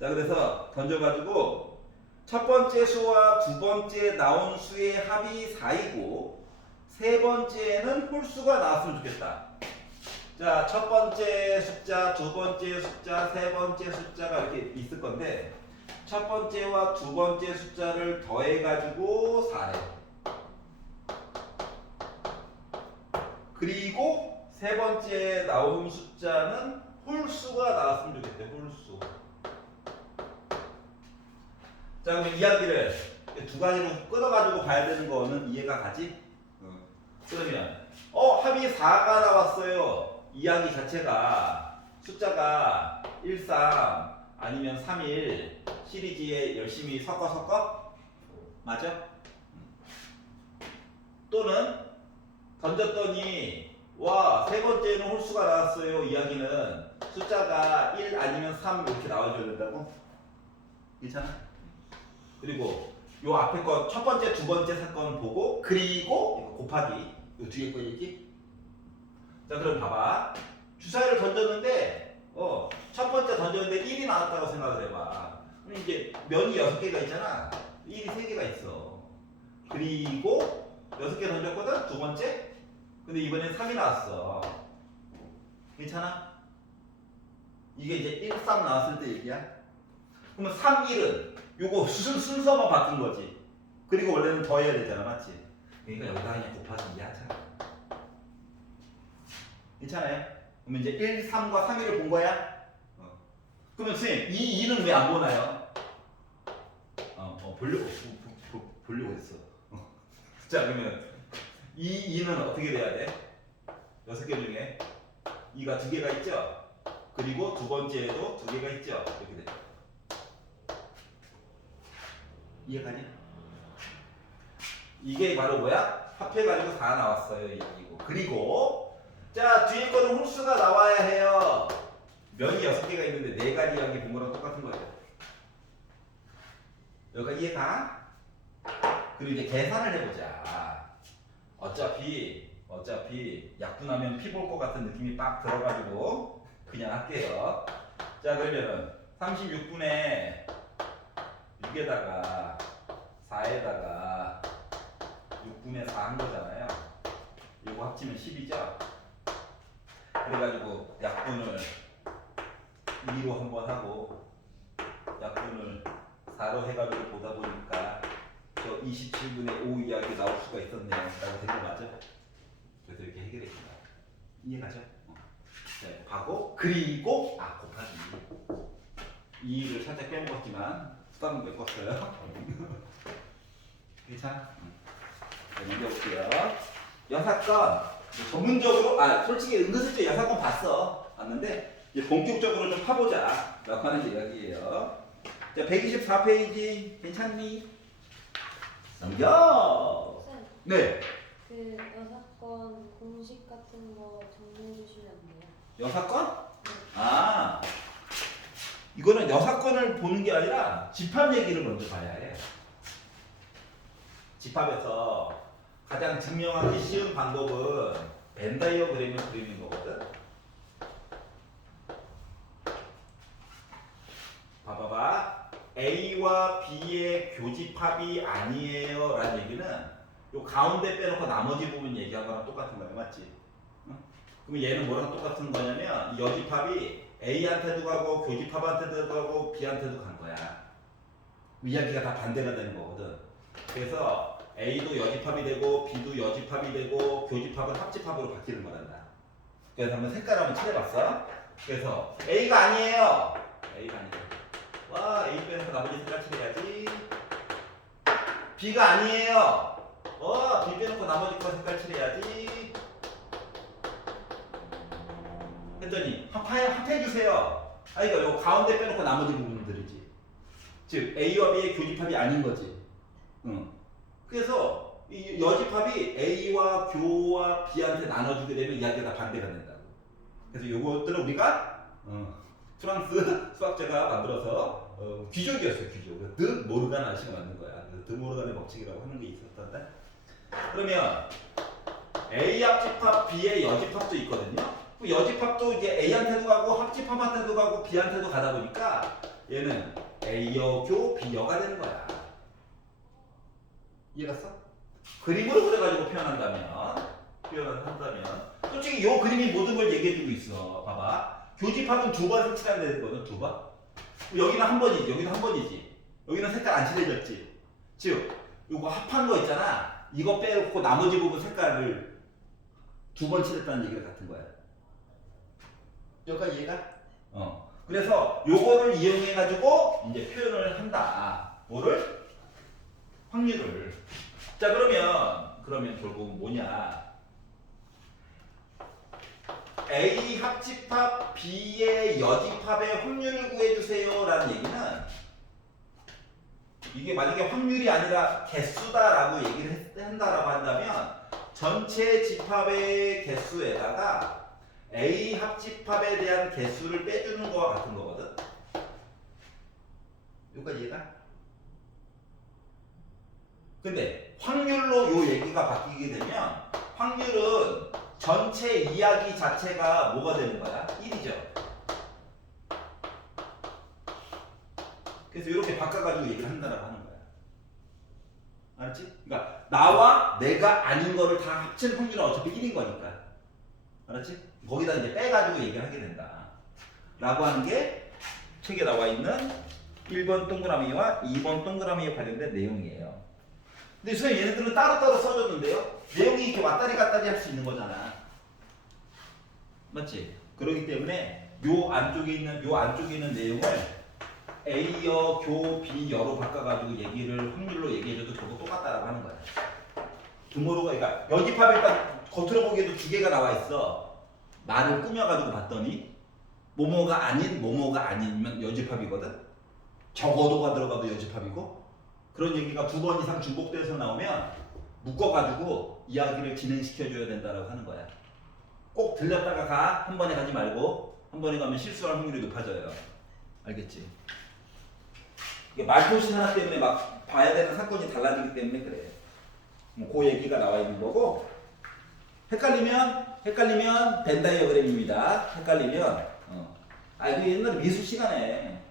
자, 그래서 던져가지고, 첫 번째 수와 두 번째 나온 수의 합이 4이고, 세 번째는 홀수가 나왔으면 좋겠다. 자, 첫 번째 숫자, 두 번째 숫자, 세 번째 숫자가 이렇게 있을 건데, 첫 번째와 두 번째 숫자를 더해가지고 4래. 그리고 세 번째 나온 숫자는 홀수가 나왔으면 좋겠대. 홀수. 자, 그럼 이야기를 두 가지로 끊어가지고 봐야 되는 거는 이해가 가지? 그러면 합이 4가 나왔어요. 이야기 자체가 숫자가 1, 3 아니면 3, 1 시리즈에 열심히 섞어? 맞아? 또는 던졌더니 와, 세 번째는 홀수가 나왔어요. 이야기는 숫자가 1 아니면 3 이렇게 나와줘야 된다고? 괜찮아? 그리고 요 앞에 거 첫 번째, 두 번째 사건 보고 그리고 이거 곱하기 요 뒤에 거 얘기 자 그럼 봐봐. 주사위를 던졌는데 첫 번째 던졌는데 1이 나왔다고 생각을 해봐. 그럼 이제 면이 6개가 있잖아. 1이 3개가 있어. 그리고 6개 던졌거든? 두 번째? 근데 이번엔 3이 나왔어. 괜찮아? 이게 이제 1, 3 나왔을 때 얘기야. 그러면 3, 1은 요거 순서만 바뀐 거지. 그리고 원래는 더해야 되잖아, 맞지? 그러니까 여기다가 그냥 곱하기 2 하자. 괜찮아요? 그러면 이제 1, 3과 3, 1을 본 거야? 그러면 선생님, 이 2는 왜 안 보나요? 보려고 했어. 자, 그러면 이 2는 어떻게 돼야 돼? 6개 중에 2가 2개가 있죠? 그리고 두 번째에도 2개가 있죠? 이렇게 돼. 이해가니? 이게 바로 뭐야? 합해가지고 4 나왔어요. 이거. 그리고 자 뒤에 거는 홀수가 나와야 해요. 면이 6개가 있는데 4가지 이야기 본 거랑 똑같은 거예요. 여기가 이해가? 그리고 이제 계산을 해보자. 어차피 약분하면 피 볼 것 같은 느낌이 빡 들어가지고 그냥 할게요. 자 그러면은 36분의 6에다가 4에다가 6분의 4 한 거잖아요. 이거 합치면 10이죠. 그래가지고 약분을 2로 한번 하고 약분을 4로 해가지고 보다 보니까 저 27분의 5 이야기 나올 수가 있었네요. 라고 된 거 맞죠? 그래서 이렇게 해결했습니다. 이해가죠? 네, 하고 그리고 곱하기 2를 살짝 빼먹었지만 수단은 메꿨어요. 괜찮아? 자, 넘겨볼게요. 여사건 전문적으로 솔직히 은근슬쩍 여사건 봤는데 이제 본격적으로 좀 파보자 라고 하는 이야기예요. 자 124페이지 괜찮니? 넘겨. 쌤, 네. 그 여사건 공식 같은 거 정리해 주시면 안 돼요? 여사건? 네. 이거는 여사건을 보는 게 아니라 집합 얘기를 먼저 봐야 해. 집합에서 가장 증명하기 쉬운 방법은 벤 다이어그램을 그리는 거거든. 봐봐봐. A와 B의 교집합이 아니에요 라는 얘기는 요 가운데 빼놓고 나머지 부분 얘기한 거랑 똑같은 거야. 맞지? 응? 그럼 얘는 뭐랑 똑같은 거냐면 이 여집합이 A한테도 가고 교집합한테도 가고 B한테도 간 거야. 이야기가 다 반대가 되는 거거든. 그래서 A도 여집합이 되고 B도 여집합이 되고 교집합은 합집합으로 바뀌는 거란다. 그래서 한번 색깔 한번 칠해봤어. 그래서 A가 아니에요. A가 아니에요. 와 A 빼놓고 나머지 색깔 칠해야지. B가 아니에요. B 빼놓고 나머지 거 색깔 칠해야지. 했더니 합해주세요. 이거 요 가운데 빼놓고 나머지 부분들이지. 즉 A와 B의 교집합이 아닌 거지. 그래서 이 여집합이 A와 교와 B한테 나눠주게 되면 이야기가 다 반대가 된다고. 그래서 요것들은 우리가 프랑스 수학자가 만들어서 귀족이었어요. 귀족. 드 모르간 아저씨가 만든 거야. 드 모르간의 법칙이라고 하는 게 있었던데. 그러면 A 합집합 B의 여집합도 있거든요. 그 여집합도 이제 A한테도 가고 합집합한테도 가고 B한테도 가다 보니까 얘는 A여 교 B여가 되는 거야. 이해갔어? 그림으로 그려가지고 표현한다면 솔직히 이 그림이 모든 걸 얘기해주고 있어. 봐봐. 교집합은 2번 색칠한다는 거는 2번. 여기는 한 번이지. 여기는 한 번이지. 여기는 색깔 안 칠해졌지. 즉 이거 합한 거 있잖아. 이거 빼놓고 나머지 부분 색깔을 2번 칠했다는 얘기가 같은 거야. 여기까지 이해가? 그래서 요거를 이용해가지고 이제 표현을 한다. 뭐를? 확률을. 자 그러면 결국 뭐냐? A 합집합 B의 여집합의 확률을 구해주세요 라는 얘기는 이게 만약에 확률이 아니라 개수다라고 얘기를 한다라고 한다면 전체 집합의 개수에다가 A 합집합에 대한 개수를 빼주는 거와 같은 거거든. 여기까지 이해가? 근데 확률로 요 얘기가 바뀌게 되면 확률은 전체 이야기 자체가 뭐가 되는 거야? 1이죠. 그래서 이렇게 바꿔가지고 얘기를 한다라고 하는 거야. 알았지? 그러니까 나와 내가 아닌 거를 다 합친 확률은 어차피 1인 거니까. 알았지? 거기다 이제 빼가지고 얘기를 하게 된다. 라고 하는 게 책에 나와 있는 1번 동그라미와 2번 동그라미에 관련된 내용이에요. 근데 선생님 얘네들은 따로따로 써줬는데요. 내용이 이렇게 왔다리 갔다리 할 수 있는 거잖아. 맞지? 그렇기 때문에 요 안쪽에 있는 내용을 A여, 교, B여로 바꿔가지고 확률로 얘기해줘도 결국 똑같다라고 하는 거야. 드모로가 그러니까 여집합이 일단 겉으로 보기에도 두 개가 나와 있어. 말을 꾸며가지고 봤더니 뭐뭐가 아니면 여집합이거든. 적어도가 들어가도 여집합이고 그런 얘기가 2번 이상 중복돼서 나오면 묶어가지고 이야기를 진행시켜줘야 된다라고 하는 거야. 꼭 들렸다가 가. 한 번에 가지 말고 한 번에 가면 실수할 확률이 높아져요. 알겠지? 이게 말토시 하나 때문에 막 봐야 되는 사건이 달라지기 때문에 그래. 그 얘기가 나와 있는 거고 헷갈리면 벤 다이어그램입니다. 헷갈리면 이거 옛날에 미술 시간에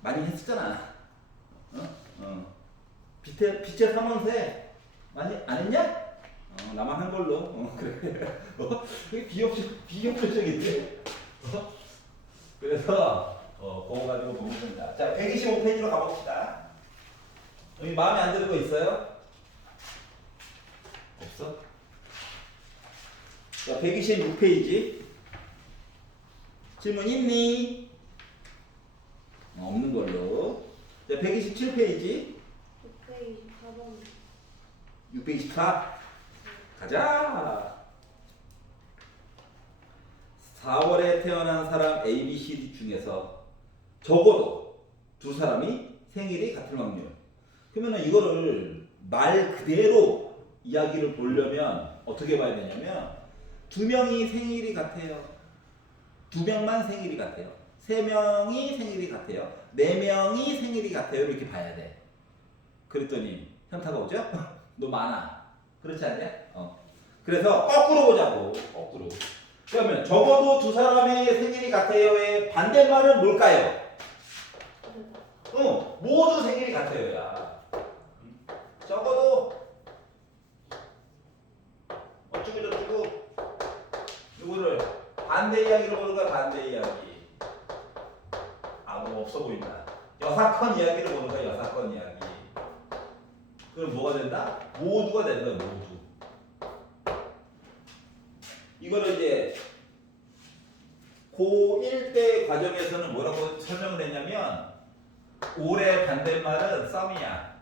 많이 했었잖아. 빛의 삼원세 많이 안 했냐? 나만 한 걸로. 그래. 그게 비협조적이지. 그래서 그거 가지고 보면 됩니다. 자, 125페이지로 가봅시다. 여기 마음에 안 드는 거 있어요? 없어? 자, 126페이지. 질문 있니? 없는 걸로. 자, 127페이지. 624번. 624. 가자. 4월에 태어난 사람 A, B, C, D 중에서 적어도 두 사람이 생일이 같을 확률. 그러면 이거를 말 그대로 이야기를 보려면 어떻게 봐야 되냐면 2명이 생일이 같아요. 2명만 생일이 같아요. 3명이 생일이 같아요. 4명이 생일이 같아요. 이렇게 봐야 돼. 그랬더니 현타가 오죠? 너 많아. 그렇지 않냐? 그래서 거꾸로 보자고. 거꾸로. 그러면 적어도 두 사람의 생일이 같아요의 반대말은 뭘까요? 모두 생일이 같아요야. 적어도 어쩌고저쩌고 누구를 반대 이야기로 보는 거야. 반대 이야기. 뭐 없어 보인다. 여사건 이야기를 보는 거야. 여사건 이야기. 그럼 뭐가 된다? 모두가 된다. 모두. 이거를 이제 고1 때 과정에서는 뭐라고 설명을 했냐면 올해 반대말은 썸이야.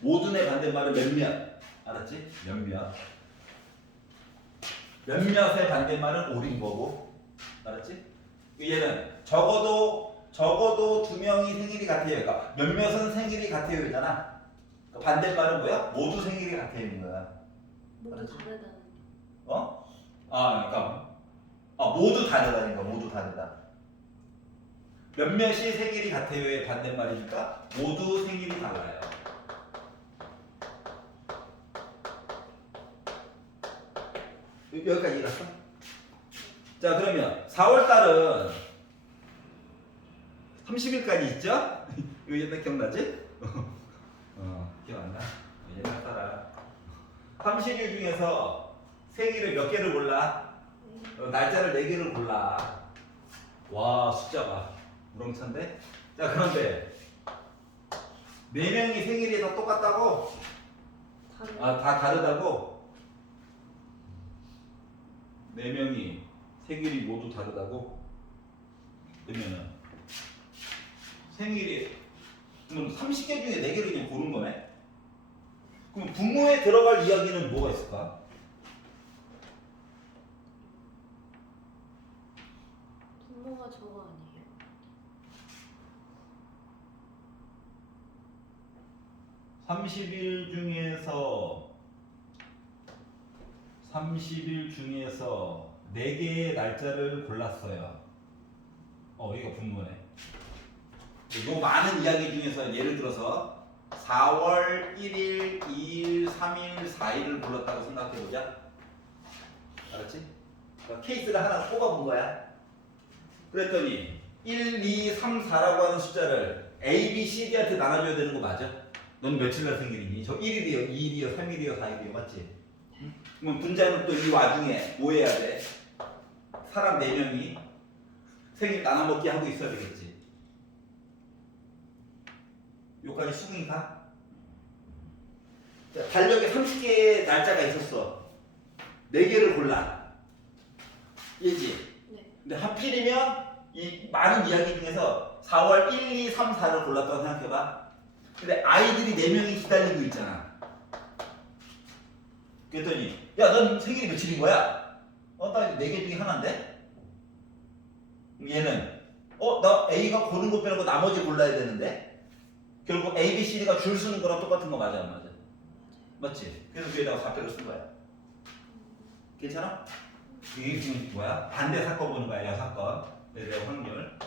모든의 반대말은 몇몇. 알았지? 몇몇. 몇몇의 반대말은 올인 거고. 알았지? 얘는 적어도 2명이 생일이 같아요. 그러니까 몇몇은 생일이 같아요잖아. 그러니까 반대말은 뭐야? 모두 생일이 같아요인 거야. 모두 다르다는. 그러니까 모두 다르다니까. 모두 다르다. 몇몇이 생일이 같아요의 반대말이니까 모두 생일이 달라요. 여기까지 이해갔어? 자, 그러면 4월달은 30일까지 있죠? 이거 옛날 기억나지? 기억 안 나? 옛날 따라 30일 중에서 생일을 몇 개를 골라? 날짜를 4개를 골라. 와, 숫자가 우렁찬데? 자, 그런데 4명이 생일이 다 똑같다고? 다 다르다고? 4명이 생일이 모두 다르다고? 그러면은 생일이 그럼 30개 중에 4개를 그냥 고른 거네? 그럼 분모에 들어갈 이야기는 뭐가 있을까? 분모가 저거 아니에요? (30일) 중에서 4개의 날짜를 골랐어요. 이거 분모네. 요 많은 이야기 중에서 예를 들어서 4월 1일, 2일, 3일, 4일을 골랐다고 생각해보자. 알았지? 그러니까 케이스를 하나 뽑아본 거야. 그랬더니 1, 2, 3, 4라고 하는 숫자를 A, B, C, D한테 나눠줘야 되는 거 맞아? 너는 며칠 날 생일이니? 저 1일이요, 2일이요, 3일이요, 4일이요, 맞지? 응? 그럼 분자는 또 이 와중에 뭐 해야 돼? 사람 4명이 생일 나눠먹기 하고 있어야 되겠지. 요까지 수긍이 가? 자, 달력에 30개의 날짜가 있었어. 4개를 골라. 얘지? 네. 근데 하필이면 이 많은 이야기 중에서 4월 1, 2, 3, 4를 골랐다고 생각해봐. 근데 아이들이 4명이 기다리고 있잖아. 그랬더니 야, 넌 생일이 며칠인 거야? 나 4개 중에 하나인데? 얘는 나 A가 고른 거 빼놓고 나머지 골라야 되는데? 결국 A, B, C, D가 줄 서는 거랑 똑같은 거 맞아 안 맞아? 맞지? 그래서 뒤에다가 4패를 쓴 거야. 괜찮아? 이게 지금 뭐야? 반대 사건 보는 거야, 사건. 대대 확률.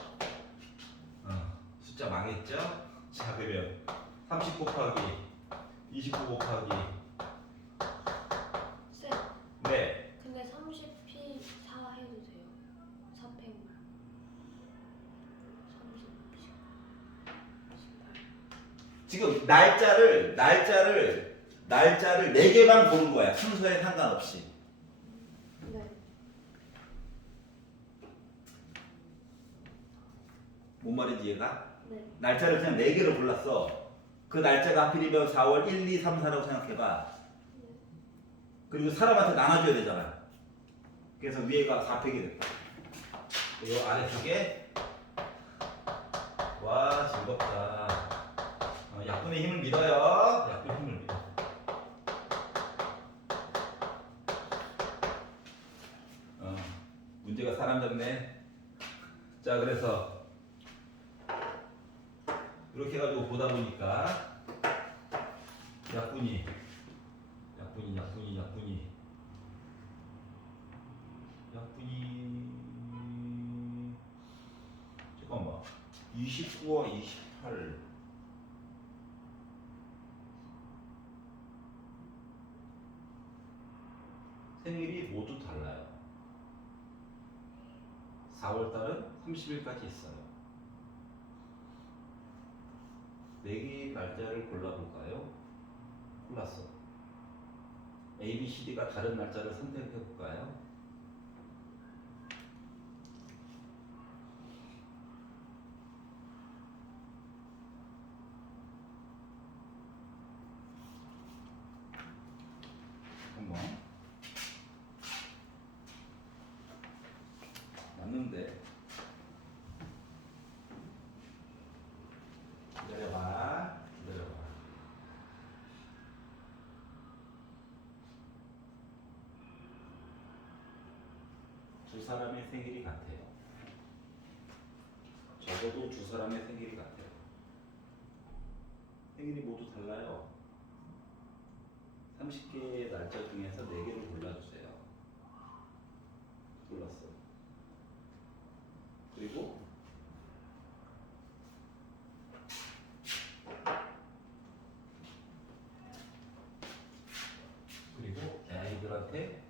숫자 망했죠? 자, 그러면 30 곱하기 29 곱하기 쌤, 네. 근데 30p 4 해도 돼요? 4팩만 30, 18 지금 날짜를 4개만 고른 거야. 순서에 상관없이. 네. 뭔 말인지 이해가? 네. 날짜를 그냥 4개를 골랐어. 그 날짜가 하필이면 4월 1, 2, 3, 4라고 생각해봐. 그리고 사람한테 나눠줘야 되잖아. 그래서 위에가 4팩이 됐다. 이 아래 쪽에 와, 즐겁다. 약분의 힘을 믿어요. 약분의 힘을 믿어. 문제가 사람 잡네. 자, 그래서 이렇게 해가지고 보다 보니까 약분이 잠깐만, 29와 28 생일이 모두 달라요. 4월달은 30일까지 있어요. 4개의 날짜를 골라볼까요? 골랐어. A, B, C, D가 다른 날짜를 선택해볼까요? 잠깐만. 맞는데. 기다려봐. 두 사람의 생일이 같아요. 적어도 두 사람의 생일이 같아요. 생일이 모두 달라요. 30개의 날짜 중에서 4개를 골라주세요. 골랐어. 그리고 아이들한테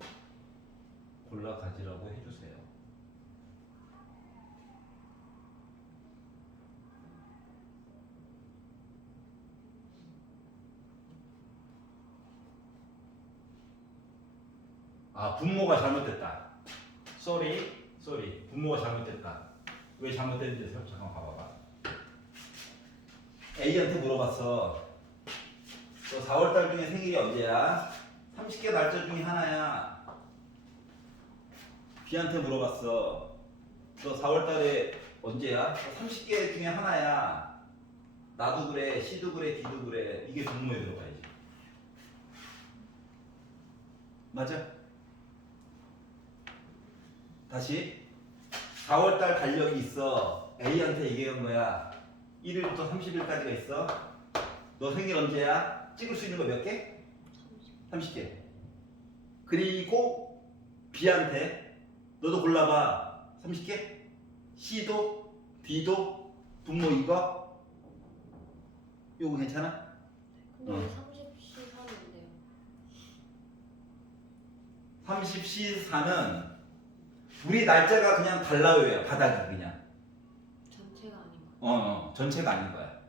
골라 가지라고 해주세요. 분모가 잘못됐다. sorry. 분모가 잘못됐다. 왜 잘못됐는지 잠깐 봐봐봐. A한테 물어봤어. 너 4월달 중에 생일이 언제야? 30개 날짜 중에 하나야. B한테 물어봤어. 너 4월달에 언제야? 30개 중에 하나야. 나도 그래, C도 그래, D도 그래. 이게 분모에 들어가야지. 맞아? 다시 4월달 달력이 있어. A한테 얘기한 거야. 1일부터 30일까지가 있어. 너 생일 언제야? 찍을 수 있는 거 몇 개? 30개. 그리고 B한테 너도 골라봐. 30개? C도 D도 분모 이거? 요거 괜찮아? 근데 왜 30C3인데요? 30C4는 우리 날짜가 그냥 달라요. 바닥이 그냥. 전체가 아닌 거. 전체가 아닌 거야.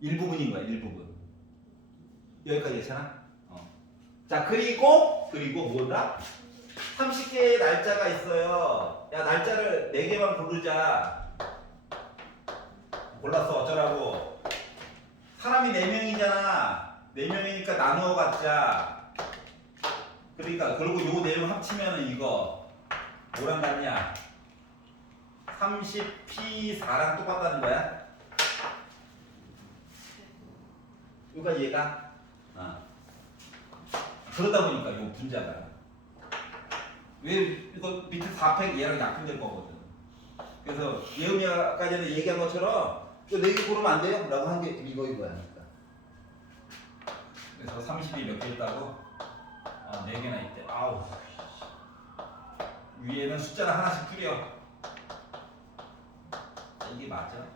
일부분인 거야. 일부분. 여기까지 괜찮아? 자, 그리고 뭐다? 30개의 날짜가 있어요. 야, 날짜를 4개만 고르자. 골랐어. 어쩌라고? 사람이 4명이잖아. 4명이니까 나누어 갖자. 그러니까 그리고 요 내용 합치면은 이거 뭐랑 같냐? 30P4랑 똑같다는 거야. 여기까지 이해가? 그러다 보니까 요 분자가 왜 이거 밑에 4팩 얘랑 약분될 거거든. 그래서 예음이 아까 전에 얘기한 것처럼 저 4개 고르면 안 돼요? 라고 한 게 이거야. 그래서 30이 몇 개 있다고? 4개나 있대. 아우. 위에는 숫자를 하나씩 줄여. 이게 맞아?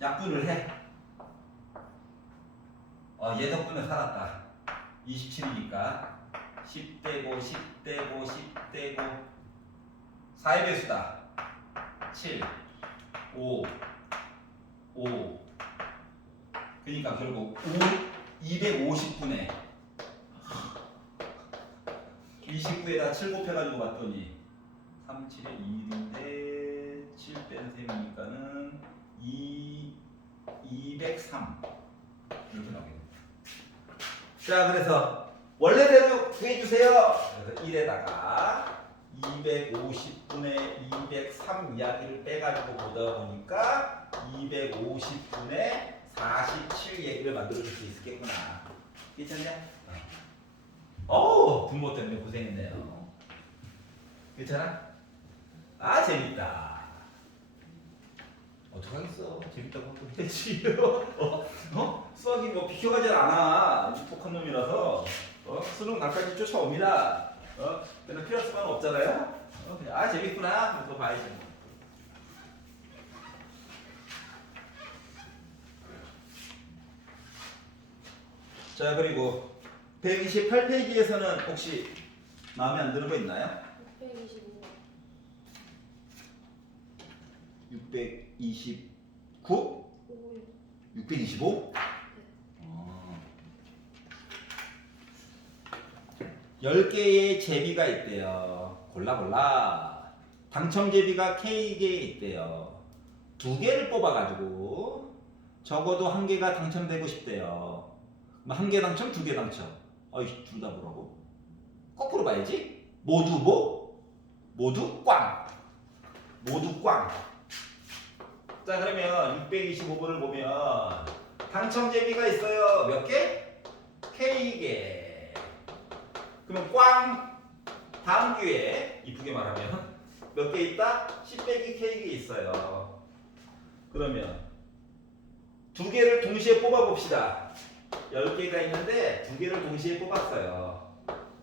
약분을 해. 얘 덕분에 살았다. 27이니까 10대고 10대고 10대고 4의 배수다. 7 5 그러니까 결국 250분의 29에다 7 곱해가지고 봤더니 3, 7에 1인데 7 뺀 셈이니까는 203 이렇게 나오겠네. 자, 그래서 원래대로 구해주세요. 그래서 1에다가 250분의 203 이야기를 빼가지고 보다 보니까 250분의 47 얘기를 만들어줄 수 있겠구나. 괜찮냐? 분모 때문에 고생했네요. 괜찮아? 재밌다. 어떡하겠어. 재밌다고 하면 되지. 수학이 뭐 비켜가질 않아. 독한 놈이라서. 수능 날까지 쫓아옵니다. 그래서 필요할 수만 없잖아요. 재밌구나. 그래서 봐야지. 자, 그리고 128페이지에서는 혹시 마음에 안 드는 거 있나요? 625. 629? 625? 10개의 제비가 있대요. 골라. 당첨 제비가 K개 있대요. 2개를 뽑아가지고 적어도 1개가 당첨되고 싶대요. 1개 당첨, 2개 당첨. 둘 다 뭐라고? 거꾸로 봐야지. 모두 뭐? 모두 꽝. 모두 꽝. 자, 그러면 625번을 보면 당첨 제비가 있어요. 몇 개? K개. 그러면 꽝 다음 기회에 이쁘게 말하면 몇 개 있다? 10 빼기 K개 있어요. 그러면 2개를 동시에 뽑아봅시다. 10개가 있는데 2개를 동시에 뽑았어요.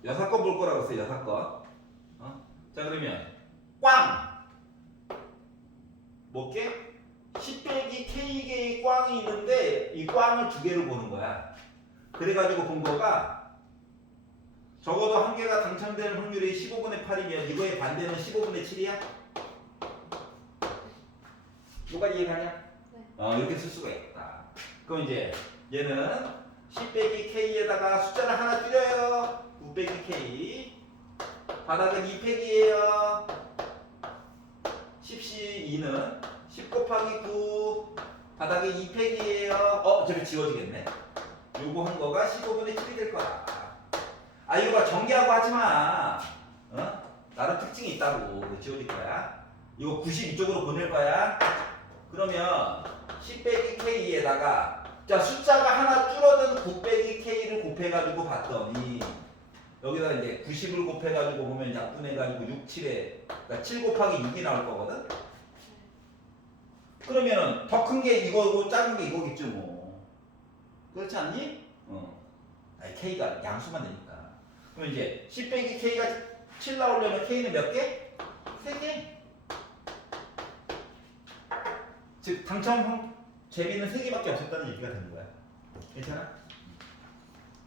6건 볼 거라고 했어요. 6건. 자, 그러면 꽝 몇 개? 10 빼기 K개의 꽝이 있는데 이 꽝을 2개로 보는 거야. 그래가지고 본 거가 적어도 1개가 당첨되는 확률이 15분의 8이면 이거의 반대는 15분의 7이야? 누가 이해가냐? 네. 이렇게 쓸 수가 있다. 그럼 이제 얘는 10 빼기 K에다가 숫자를 하나 줄여요. 9 빼기 K. 바닥은 2 팩이에요. 10C2는 10 곱하기 9. 바닥에 2 팩이에요. 저기 지워지겠네. 요거 한 거가 15분의 7이 될 거야. 이거 정리하고 하지 마. 나름 특징이 있다고. 지워질 거야. 이거 90 이쪽으로 보낼 거야. 그러면 10 빼기 K에다가 자, 숫자가 하나 줄어든 9 빼기 K를 곱해가지고 봤더니 여기다 이제 90을 곱해가지고 보면 약분해가지고 6, 7에 그러니까 7 곱하기 6이 나올 거거든? 그러면은 더 큰 게 이거고 작은 게 이거겠죠 뭐. 그렇지 않니? K가 양수만 되니까. 그럼 이제 10 빼기 K가 7 나오려면 K는 몇 개? 3개. 즉 당첨 제비는 3개밖에 없었다는 얘기가 되는 거야. 괜찮아?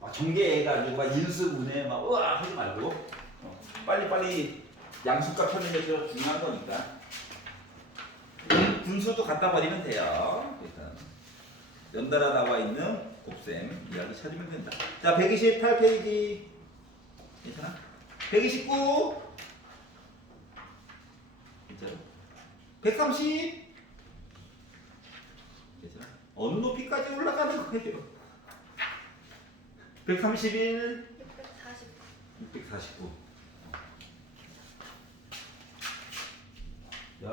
막 전개해가지고 막 인수분해 막 우와 하지 말고 빨리빨리 양수값 찾는 게 더 중요한 거니까 분수도 갖다 버리면 돼요. 일단 연달아 나와 있는 곱셈 이야기 찾으면 된다. 자 128페이지 괜찮아? 129 괜찮아? 130 괜찮아? 어느 높이까지 올라가는 거예요? 131 640. 649 야,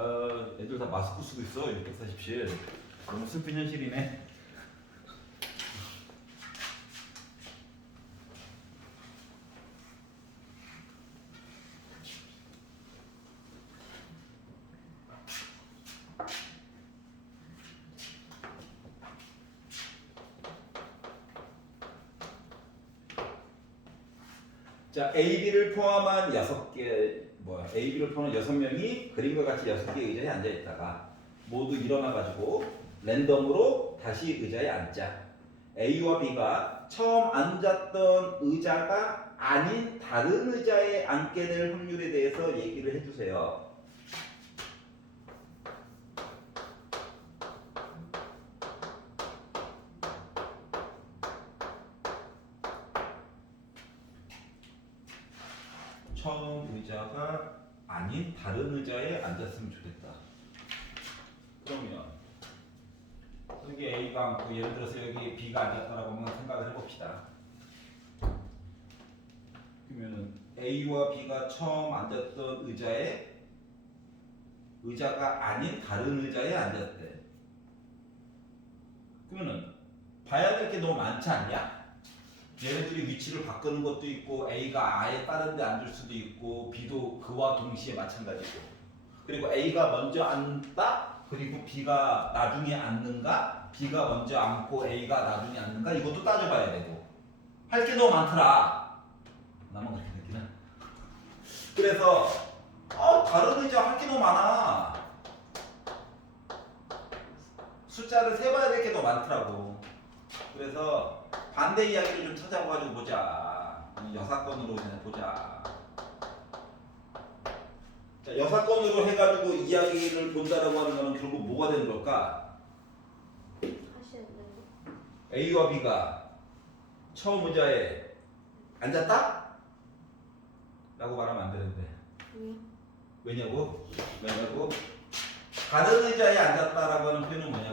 애들 다 마스크 쓰고 있어. 647. 너무 슬픈 현실이네. 자, A, B를 포함한 6개, A, B를 포함한 6명이 그림과 같이 6개의 의자에 앉아 있다가 모두 일어나가지고 랜덤으로 다시 의자에 앉자. A와 B가 처음 앉았던 의자가 아닌 다른 의자에 앉게 될 확률에 대해서 얘기를 해주세요. 처음 의자가 아닌 다른 의자에 앉았으면 좋겠다. 그러면 여기 A가 앉고 예를 들어서 여기 B가 앉았다라고 한번 생각을 해봅시다. 그러면은 A와 B가 처음 앉았던 의자가 아닌 다른 의자에 앉았대. 그러면은 봐야 될 게 너무 많지 않냐? 얘네들이 위치를 바꾸는 것도 있고 A가 아예 다른 데 앉을 수도 있고 B도 그와 동시에 마찬가지고 그리고 A가 먼저 앉다 그리고 B가 나중에 앉는가 B가 먼저 앉고 A가 나중에 앉는가 이것도 따져봐야 되고 할 게 너무 많더라. 나만 그렇게 느끼나? 그래서 다른 의자 할 게 너무 많아. 숫자를 세봐야 될 게 너무 많더라고. 그래서 반대 이야기를 좀 찾아가지고 보자. 여사건으로 그냥 보자. 자, 여사건으로 해가지고 이야기를 본다라고 하는 거는 결국 뭐가 되는 걸까? 다시 했나요? A와 B가 처음 의자에 앉았다? 라고 말하면 안 되는데. 왜요? 왜냐고? 다른 의자에 앉았다라고 하는 표현은 뭐냐?